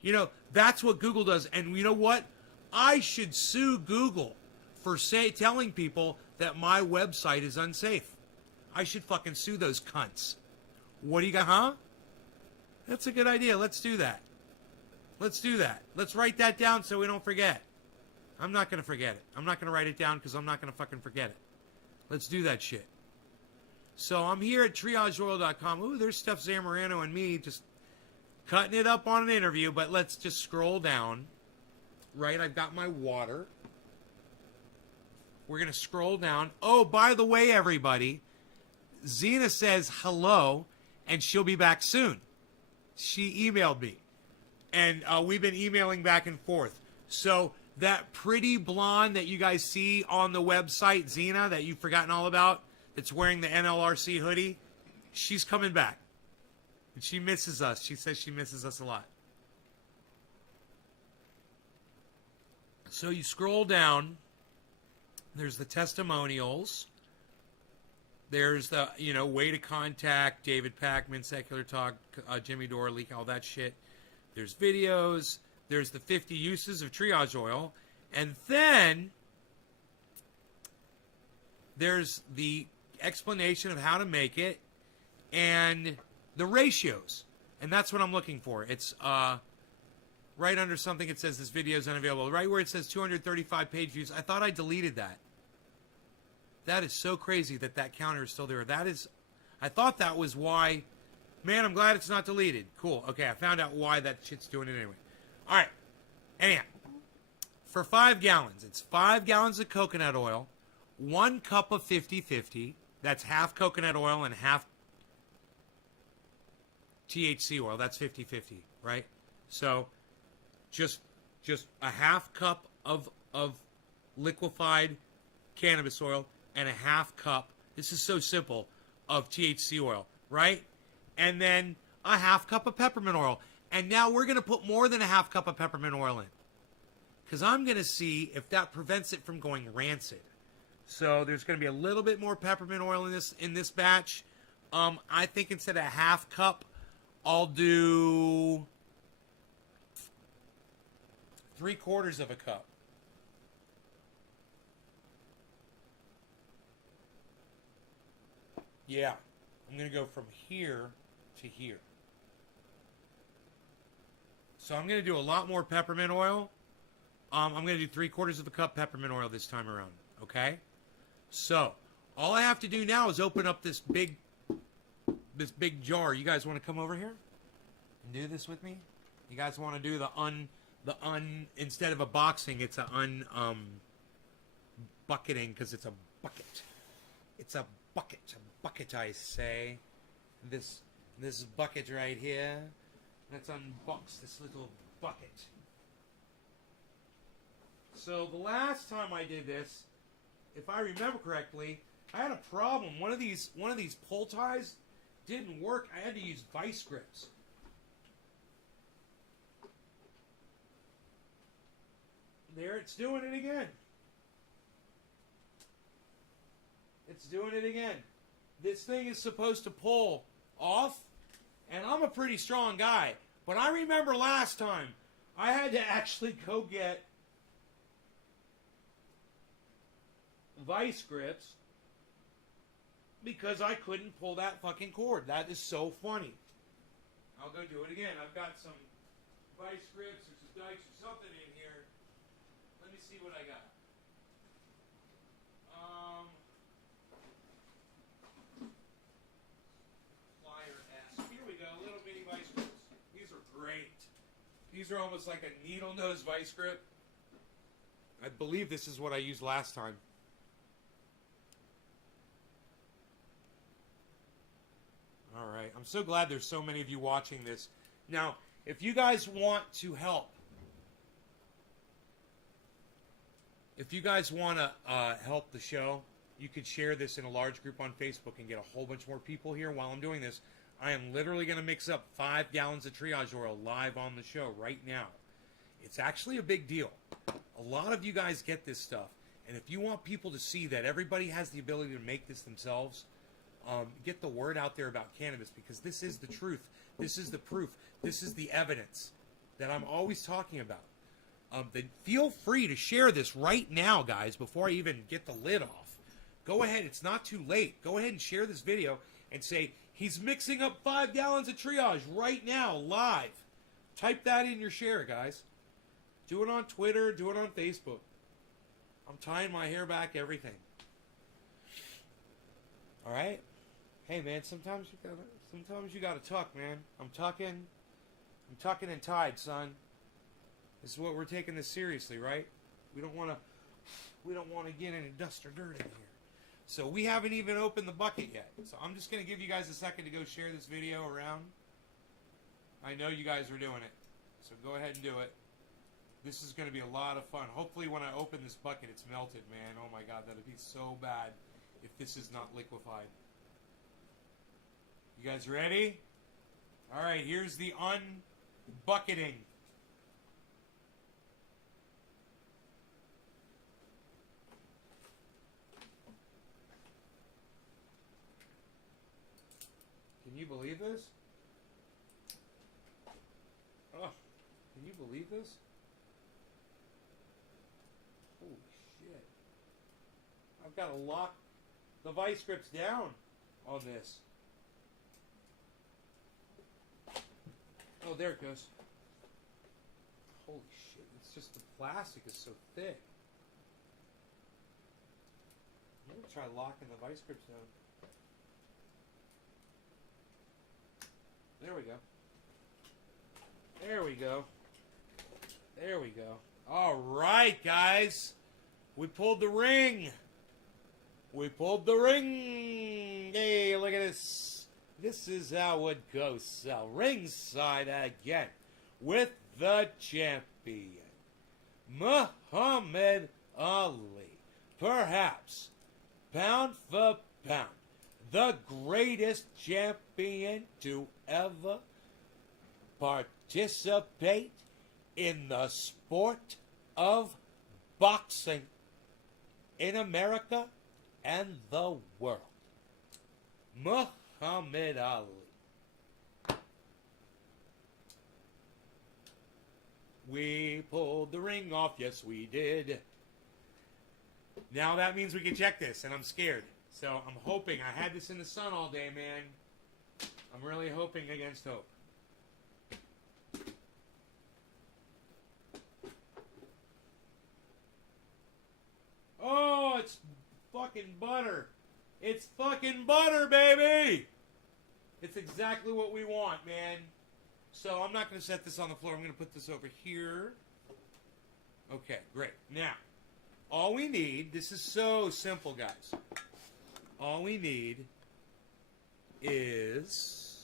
You know, that's what Google does. And you know what? I should sue Google for telling people that my website is unsafe. I should fucking sue those cunts. What do you got, huh? That's a good idea. Let's do that. Let's write that down so we don't forget. I'm not going to forget it. I'm not going to write it down because I'm not going to fucking forget it. Let's do that shit. So I'm here at triageoil.com. Ooh, there's Steph Zamorano and me just cutting it up on an interview, but let's just scroll down. Right, I've got my water. We're going to scroll down. Oh, by the way, everybody, Xena says hello, and she'll be back soon. She emailed me, and we've been emailing back and forth. So that pretty blonde that you guys see on the website, Xena, that you've forgotten all about, that's wearing the NLRC hoodie, she's coming back. And she misses us. She says she misses us a lot. So you scroll down. There's the testimonials. There's the, way to contact David Packman, Secular Talk, Jimmy Dore, Leak, all that shit. There's videos. There's the 50 uses of triage oil. And then there's the explanation of how to make it and the ratios. And that's what I'm looking for. It's right under something it says this video is unavailable. Right where it says 235 page views. I thought I deleted that. That is so crazy that counter is still there. I thought that was why. Man, I'm glad it's not deleted. Cool. Okay, I found out why that shit's doing it anyway. All right. Anyhow, for 5 gallons, it's 5 gallons of coconut oil, 1 cup of 50-50. That's half coconut oil and half THC oil. That's 50-50, right? So just a half cup of liquefied cannabis oil and a half cup, this is so simple, of THC oil, right? And then a half cup of peppermint oil. And now we're going to put more than a half cup of peppermint oil in, because I'm going to see if that prevents it from going rancid. So there's going to be a little bit more peppermint oil in this batch. I think instead of a half cup, I'll do 3/4 of a cup. Yeah, I'm going to go from here to here. So I'm going to do a lot more peppermint oil. I'm going to do 3/4 of a cup peppermint oil this time around. Okay? So all I have to do now is open up this big jar. You guys want to come over here and do this with me? You guys want to do instead of a boxing, it's a bucketing, because it's a bucket. It's a bucket, I say. This bucket right here. Let's unbox this little bucket. So the last time I did this, if I remember correctly, I had a problem. One of these pull ties didn't work. I had to use vice grips. There, it's doing it again. It's doing it again. This thing is supposed to pull off, and I'm a pretty strong guy. But I remember last time, I had to actually go get vice grips because I couldn't pull that fucking cord. That is so funny. I'll go do it again. I've got some vice grips or some dikes or something in here. Let me see what I got. Here we go, little bitty vice grips. These are great. These are almost like a needle nose vice grip. I believe this is what I used last time. All right. I'm so glad there's so many of you watching this. Now, if you guys want to help, if you guys want to help the show, you could share this in a large group on Facebook and get a whole bunch more people here while I'm doing this. I am literally going to mix up 5 gallons of triage oil live on the show right now. It's actually a big deal. A lot of you guys get this stuff. And if you want people to see that everybody has the ability to make this themselves, get the word out there about cannabis, because this is the truth. This is the proof. This is the evidence that I'm always talking about. Then feel free to share this right now, guys, before I even get the lid off. Go ahead. It's not too late. Go ahead and share this video and say, he's mixing up 5 gallons of triage right now, live. Type that in your share, guys. Do it on Twitter. Do it on Facebook. I'm tying my hair back, everything. All right? Hey, man, sometimes you gotta tuck, man. I'm tucking and tied, son. This is what we're taking this seriously, right? We don't want to get any dust or dirt in here. So we haven't even opened the bucket yet. So I'm just going to give you guys a second to go share this video around. I know you guys are doing it. So go ahead and do it. This is going to be a lot of fun. Hopefully when I open this bucket, it's melted, man. Oh my God, that'd be so bad if this is not liquefied. You guys ready? All right, here's the unbucketing. Can you believe this? Oh, can you believe this? Holy shit. I've got to lock the vice grips down on this. Oh, there it goes. Holy shit, it's just the plastic is so thick. I'm going to try locking the vice grips down. There we go. There we go. There we go. All right, guys. We pulled the ring. We pulled the ring. Hey, look at this. This is how it goes. So, ringside again with the champion, Muhammad Ali. Perhaps, pound for pound, the greatest champion to ever participate in the sport of boxing in America and the world. Muhammad Ali. We pulled the ring off, yes we did. Now that means we can check this, and I'm scared. So I'm hoping. I had this in the sun all day, man. I'm really hoping against hope. Oh, it's fucking butter. It's fucking butter, baby! It's exactly what we want, man. So I'm not going to set this on the floor. I'm going to put this over here. Okay, great. Now, all we need, this is so simple, guys. All we need is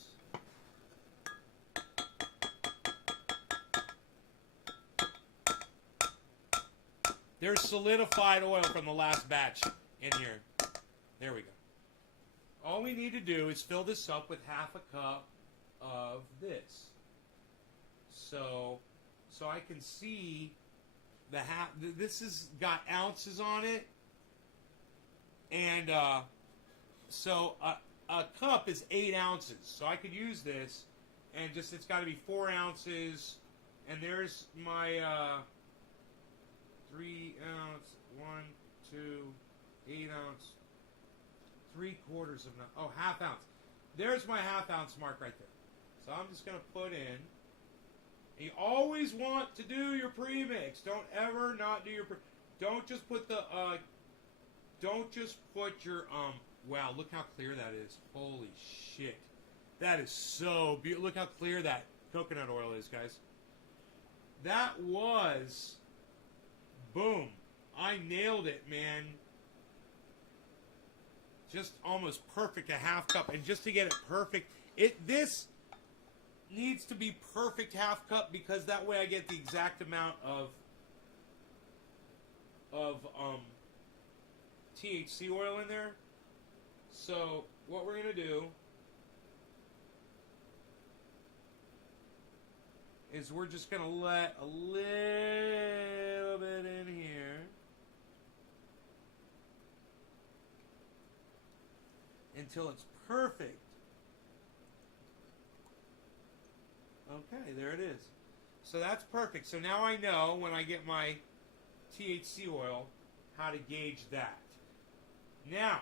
there's solidified oil from the last batch in here. There we go. All we need to do is fill this up with half a cup of this. So I can see the half. This has got ounces on it, and so a cup is 8 ounces. So I could use this, and just it's got to be 4 ounces. And there's my 3 ounce, 1, 2, 8 ounce, 3/4 of half ounce. There's my half ounce mark right there. So I'm just gonna put in. You always want to do your premix. Don't ever not do your. Don't just put the. Don't just put your. Wow, look how clear that is. Holy shit, that is so beautiful. Look how clear that coconut oil is, guys. That was. Boom! I nailed it, man. Just almost perfect, a half cup, and just to get it perfect, this needs to be perfect half cup because that way I get the exact amount of THC oil in there. So what we're gonna do is we're just gonna let a little bit in here. Until it's perfect. Okay, there it is. So that's perfect. So now I know when I get my THC oil how to gauge that. Now,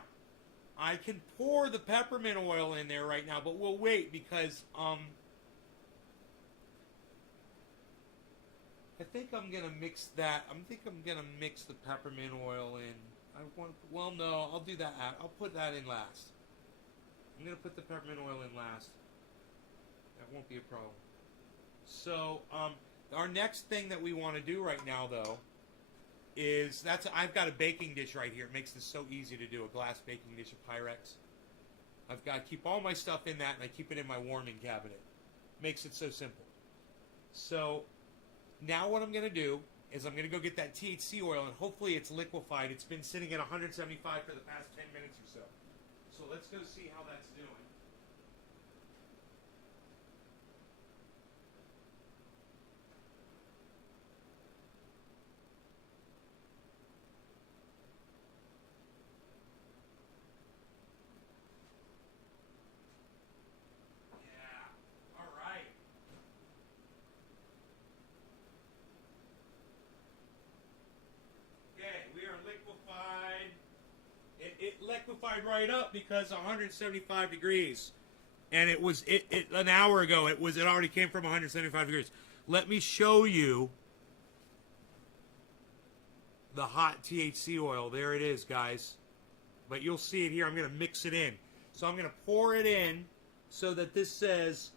I can pour the peppermint oil in there right now, but we'll wait because I think I'm gonna mix that. I think I'm gonna mix the peppermint oil in. I want. Well, no, I'll do that. I'll put that in last. I'm gonna put the peppermint oil in last. That won't be a problem. So, our next thing that we want to do right now, though, is I've got a baking dish right here. It makes this so easy to do. A glass baking dish of Pyrex. I've got to keep all my stuff in that, and I keep it in my warming cabinet. Makes it so simple. So, now what I'm going to do is I'm going to go get that THC oil, and hopefully it's liquefied. It's been sitting at 175 for the past 10 minutes or so. So let's go see how that's doing. Yeah. All right. Okay, we are liquefied. It liquefied right up because 175 degrees, and it was an hour ago. It already came from 175 degrees. Let me show you the hot THC oil. There it is, guys. But you'll see it here. I'm going to mix it in. So I'm going to pour it in so that this says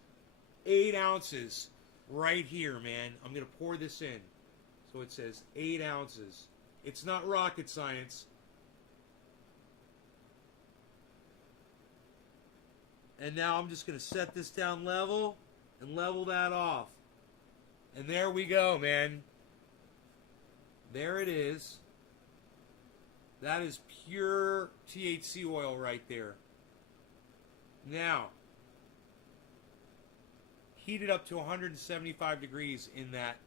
8 ounces right here, man. I'm going to pour this in. So it says 8 ounces. It's not rocket science. And now I'm just going to set this down level and level that off. And there we go, man. There it is. That is pure THC oil right there. Now, heat it up to 175 degrees in that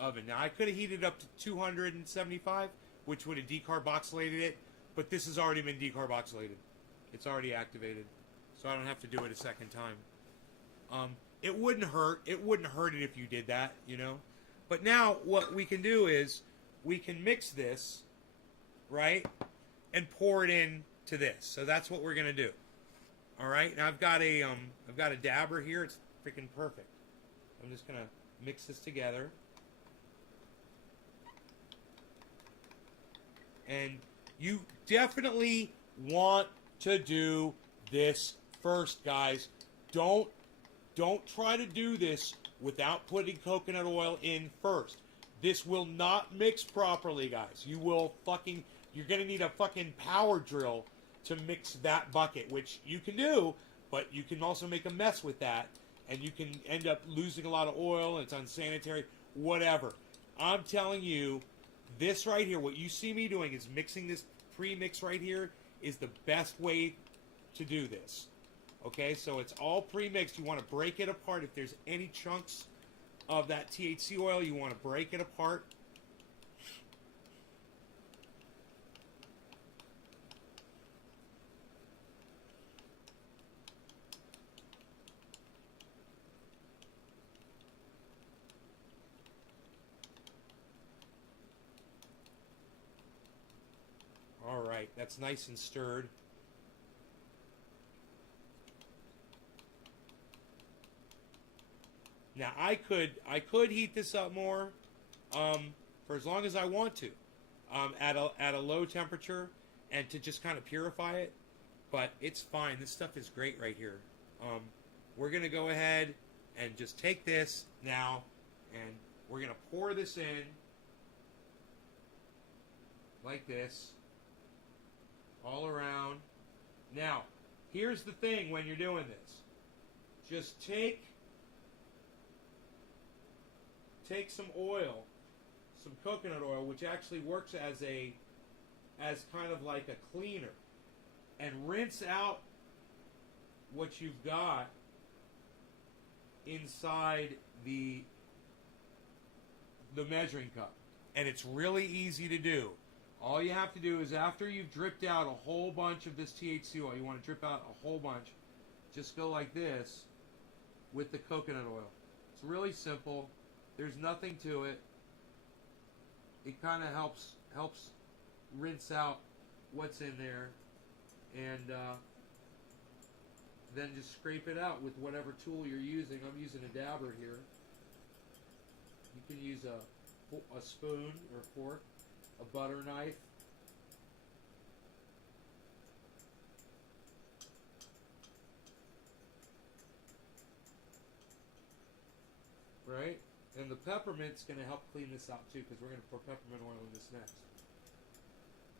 oven. Now, I could have heated it up to 275, which would have decarboxylated it, but this has already been decarboxylated. It's already activated, so I don't have to do it a second time. It wouldn't hurt. It wouldn't hurt it if you did that, you know. But now what we can do is we can mix this, right, and pour it in to this. So that's what we're gonna do. All right. Now I've got a dabber here. It's freaking perfect. I'm just gonna mix this together. And you definitely want to do this first, guys. Don't try to do this without putting coconut oil in first. This will not mix properly, guys. You're gonna need a fucking power drill to mix that bucket, which you can do, but you can also make a mess with that, and you can end up losing a lot of oil, and it's unsanitary, whatever. I'm telling you, this right here, what you see me doing is mixing this pre-mix right here is the best way to do this. Okay, so it's all pre-mixed. You want to break it apart. If there's any chunks of that THC oil, you want to break it apart. All right, that's nice and stirred. Now I could heat this up more, for as long as I want to, at a low temperature, and to just kind of purify it. But it's fine. This stuff is great right here. We're gonna go ahead and just take this now, and we're gonna pour this in like this, all around. Now, here's the thing when you're doing this. Just take some oil, some coconut oil, which actually works as kind of like a cleaner, and rinse out what you've got inside the measuring cup. And it's really easy to do. All you have to do is, after you've dripped out a whole bunch of this THC oil, you want to drip out a whole bunch, just go like this with the coconut oil. It's really simple. There's nothing to it. It kind of helps rinse out what's in there, and then just scrape it out with whatever tool you're using. I'm using a dabber here. can use a spoon or fork, a butter knife. Right? And the peppermint's going to help clean this out too, because we're going to pour peppermint oil in this next.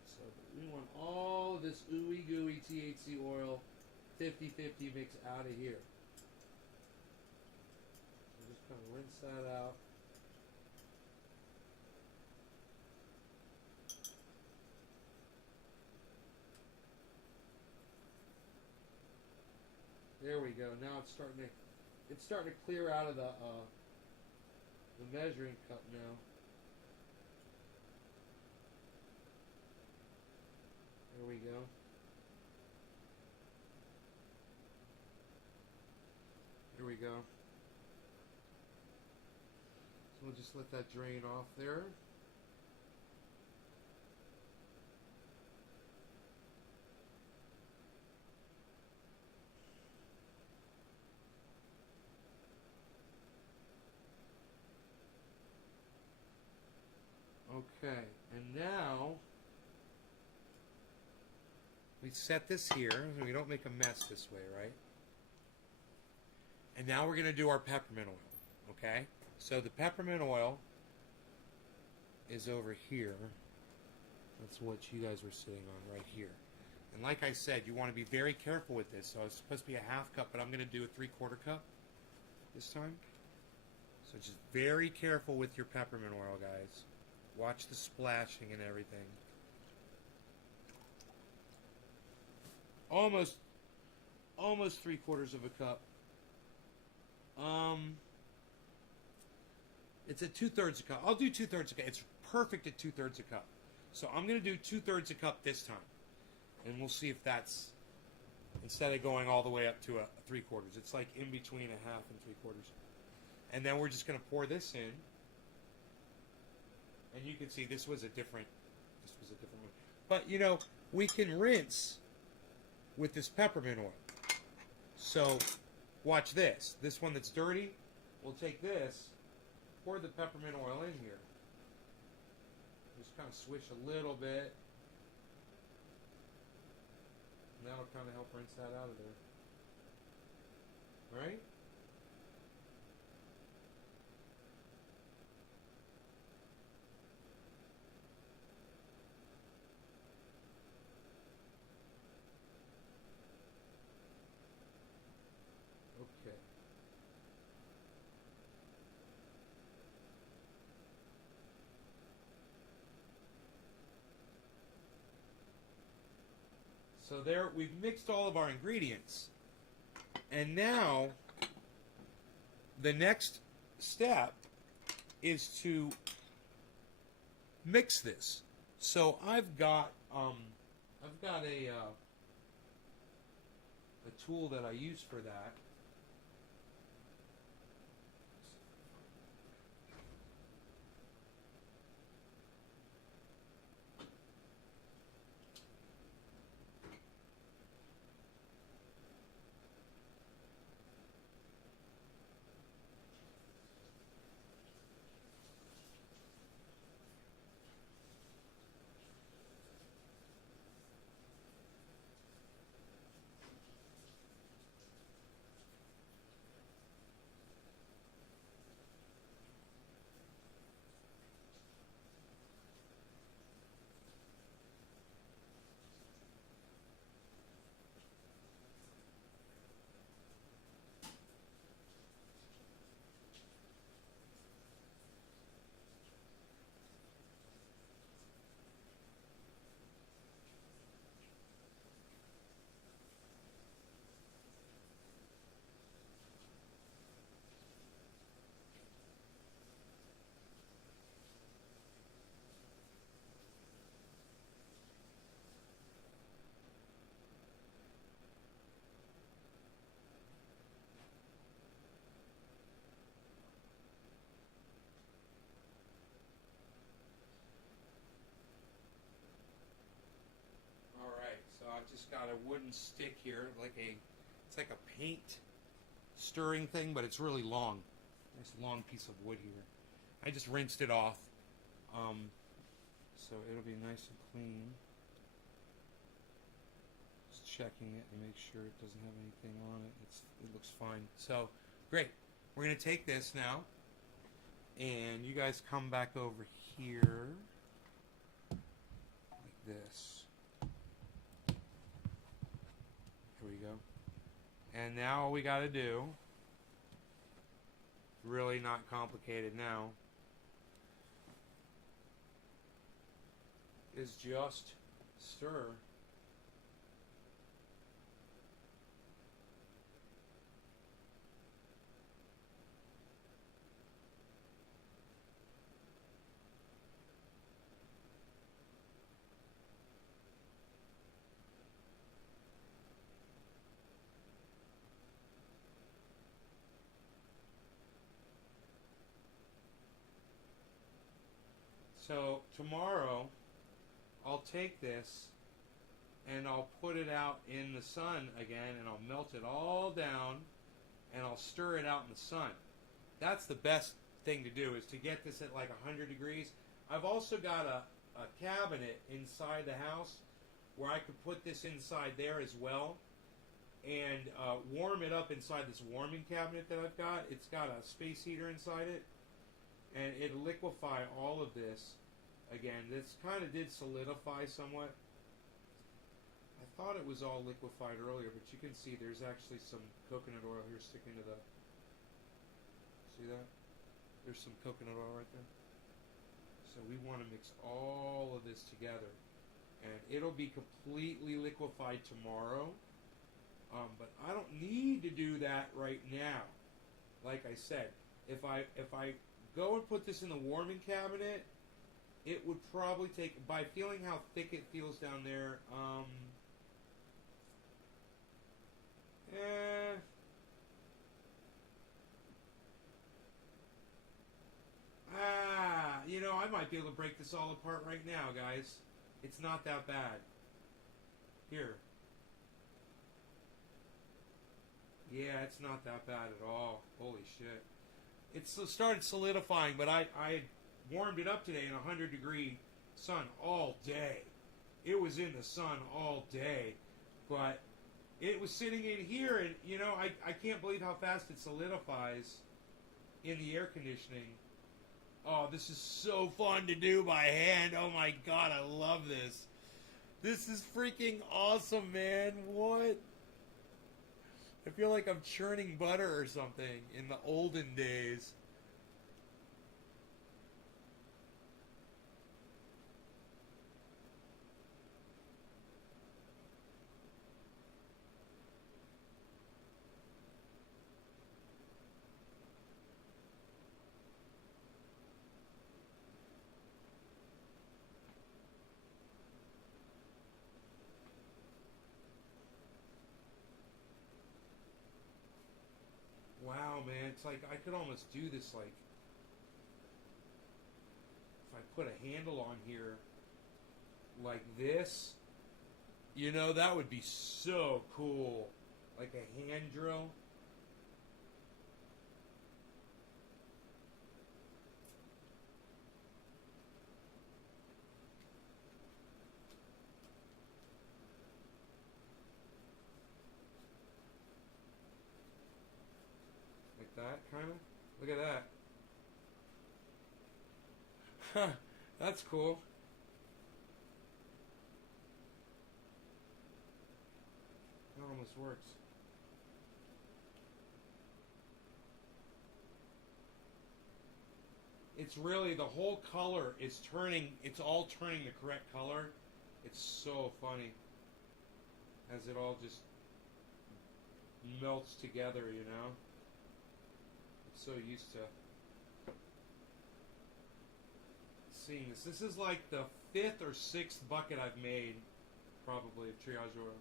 So we want all of this ooey gooey THC oil 50-50 mix out of here. So just kind of rinse that out. There we go. Now it's starting to clear out of the measuring cup now. There we go. Here we go. So we'll just let that drain off there. Okay, and now we set this here so we don't make a mess this way, right? And now we're going to do our peppermint oil, okay? So the peppermint oil is over here. That's what you guys were sitting on right here. And like I said, you want to be very careful with this. So it's supposed to be a half cup, but I'm going to do a 3/4 cup this time. So just very careful with your peppermint oil, guys. Watch the splashing and everything. Almost 3/4 of a cup. It's at 2/3 a cup. I'll do 2/3 a cup. It's perfect at 2/3 a cup. So I'm going to do 2/3 a cup this time. And we'll see if that's, instead of going all the way up to a 3/4. It's like in between a half and 3/4. And then we're just going to pour this in. And you can see this was a different one. But, you know, we can rinse with this peppermint oil. So, watch this. This one that's dirty, we'll take this, pour the peppermint oil in here. Just kind of swish a little bit. And that'll kind of help rinse that out of there. Right? Okay. So there, we've mixed all of our ingredients. And now, the next step is to mix this. So I've got a tool that I use for that. I've just got a wooden stick here, it's like a paint stirring thing, but it's really long. Nice long piece of wood here. I just rinsed it off. So it'll be nice and clean. Just checking it to make sure it doesn't have anything on it. It looks fine. So great. We're gonna take this now, and you guys come back over here like this. Here we go. And now all we got to do, really not complicated now, is just stir. So tomorrow, I'll take this and I'll put it out in the sun again, and I'll melt it all down, and I'll stir it out in the sun. That's the best thing to do, is to get this at like 100 degrees. I've also got a cabinet inside the house where I could put this inside there as well, and warm it up inside this warming cabinet that I've got. It's got a space heater inside it, and it'll liquefy all of this. Again, this kind of did solidify somewhat. I thought it was all liquefied earlier, but you can see there's actually some coconut oil here sticking to the... See that? There's some coconut oil right there. So we want to mix all of this together. And it'll be completely liquefied tomorrow. But I don't need to do that right now. Like I said, if I go and put this in the warming cabinet, it would probably take, by feeling how thick it feels down there, you know, I might be able to break this all apart right now, guys. It's not that bad. Here. Yeah, it's not that bad at all. Holy shit. It's started solidifying, but I warmed it up today in 100-degree sun all day. It was in the sun all day, but it was sitting in here, and you know, I can't believe how fast it solidifies in the air conditioning. Oh, this is so fun to do by hand. Oh my god, I love this. This is freaking awesome, man. What? I feel like I'm churning butter or something in the olden days. Wow, man, it's like I could almost do this, like, if I put a handle on here like this, you know, that would be so cool. Like a hand drill. Like that, kind of. Look at that. Huh, that's cool. That almost works. It's really, the whole color is turning, it's all turning the correct color. It's so funny as it all just melts together, you know? I'm so used to seeing this. This is like the 5th or 6th bucket I've made, probably, of triage oil.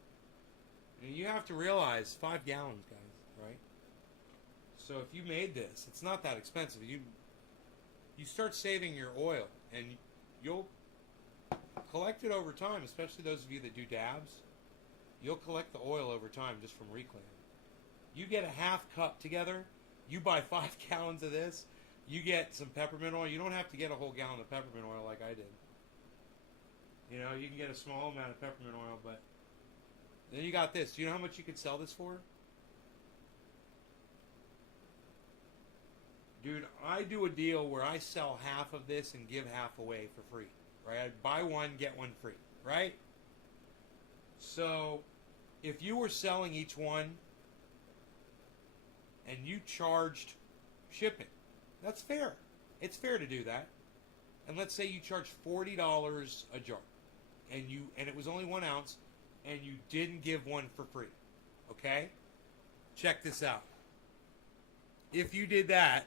And you have to realize, 5 gallons, guys, right? So if you made this, it's not that expensive. You start saving your oil, and you'll collect it over time, especially those of you that do dabs. You'll collect the oil over time just from reclaim. You get a half cup together, you buy 5 gallons of this, You get some peppermint oil. You don't have to get a whole gallon of peppermint oil like I did. You know, you can get a small amount of peppermint oil, but then you got this. Do you know how much you could sell this for? Dude, I do a deal where I sell half of this and give half away for free. Right? I buy one, get one free. Right? So, if you were selling each one and you charged shipping, that's fair. It's fair to do that. And let's say you charge $40 a jar, and it was only 1 ounce, and you didn't give one for free. Okay? Check this out. If you did that,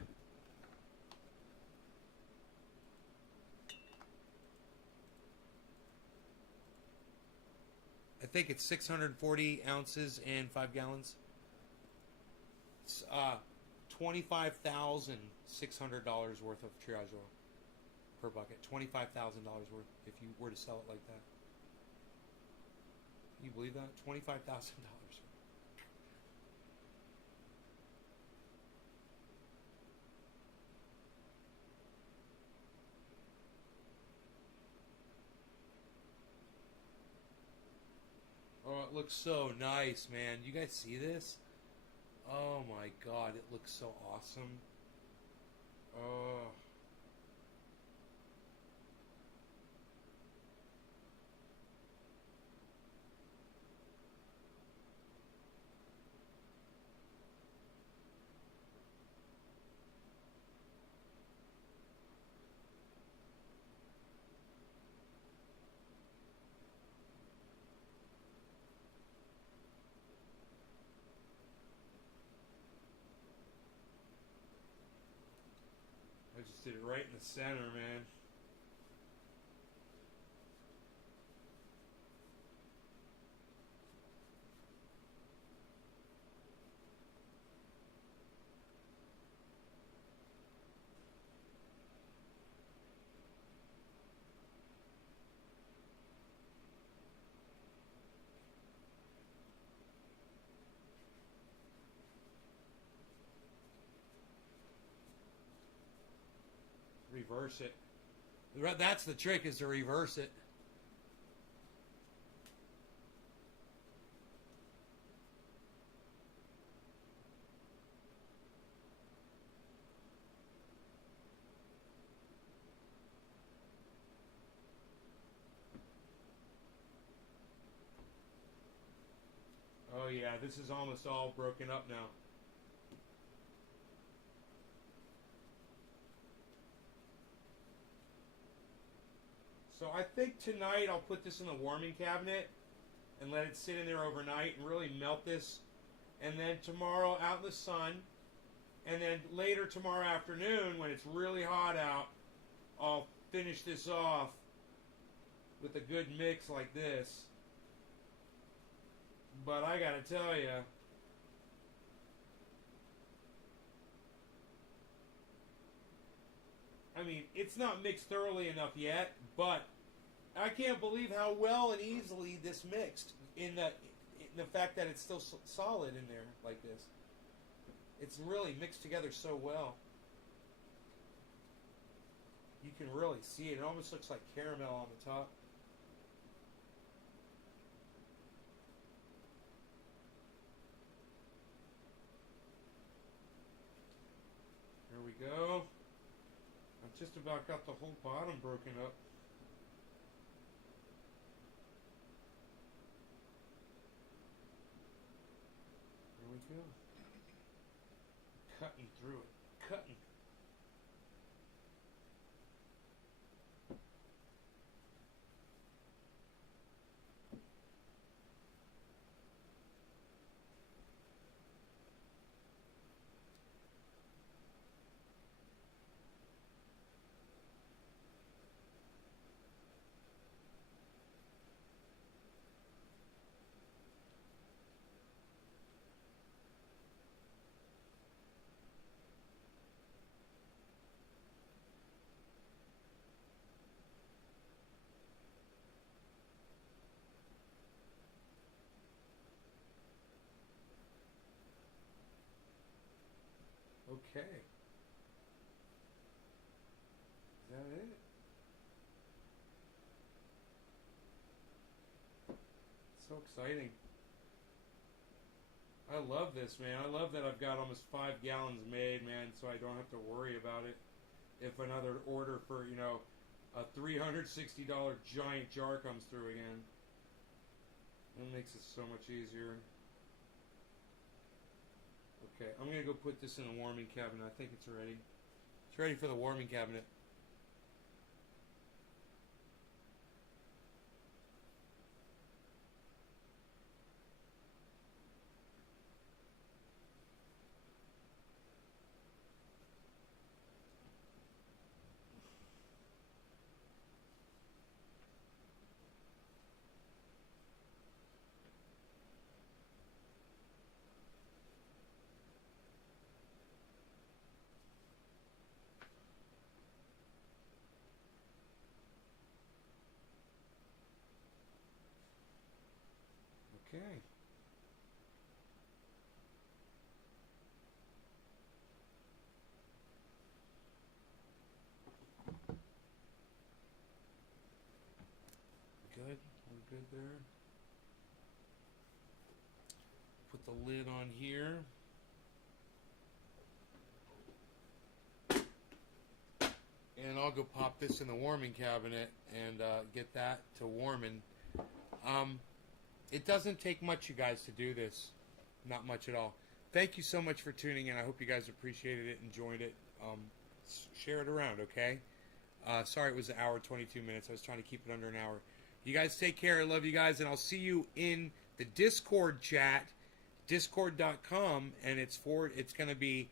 I think it's 640 ounces and 5 gallons. It's $25,600 worth of triage oil per bucket. $25,000 worth if you were to sell it like that. Can you believe that? $25,000. Oh, it looks so nice, man. You guys see this? Oh my god, it looks so awesome. Oh. I just did it right in the center, man. Reverse it. That's the trick, is to reverse it. Oh yeah, this is almost all broken up now. So I think tonight I'll put this in the warming cabinet and let it sit in there overnight and really melt this. And then tomorrow out in the sun. And then later tomorrow afternoon, when it's really hot out, I'll finish this off with a good mix like this. But I gotta tell you, I mean, it's not mixed thoroughly enough yet, but I can't believe how well and easily this mixed in the fact that it's still solid in there like this. It's really mixed together so well. You can really see it. It almost looks like caramel on the top. Here we go. I've just about got the whole bottom broken up. Here we go. Cutting through it. Cutting. Okay. that it? So exciting. I love this, man. I love that I've got almost 5 gallons made, man, so I don't have to worry about it. If another order for, you know, a $360 giant jar comes through again. It makes it so much easier. Okay, I'm going to go put this in the warming cabinet. I think it's ready. It's ready for the warming cabinet. Okay. Good. We're good there. Put the lid on here. And I'll go pop this in the warming cabinet and get that to warming. It doesn't take much, you guys, to do this. Not much at all. Thank you so much for tuning in. I hope you guys appreciated it, enjoyed it. Share it around, okay? Sorry it was an hour, 22 minutes. I was trying to keep it under an hour. You guys take care. I love you guys, and I'll see you in the Discord chat, discord.com, and it's going to be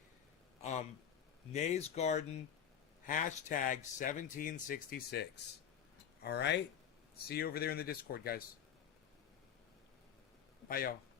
Nay's Garden hashtag 1766. All right? See you over there in the Discord, guys. Bye, y'all.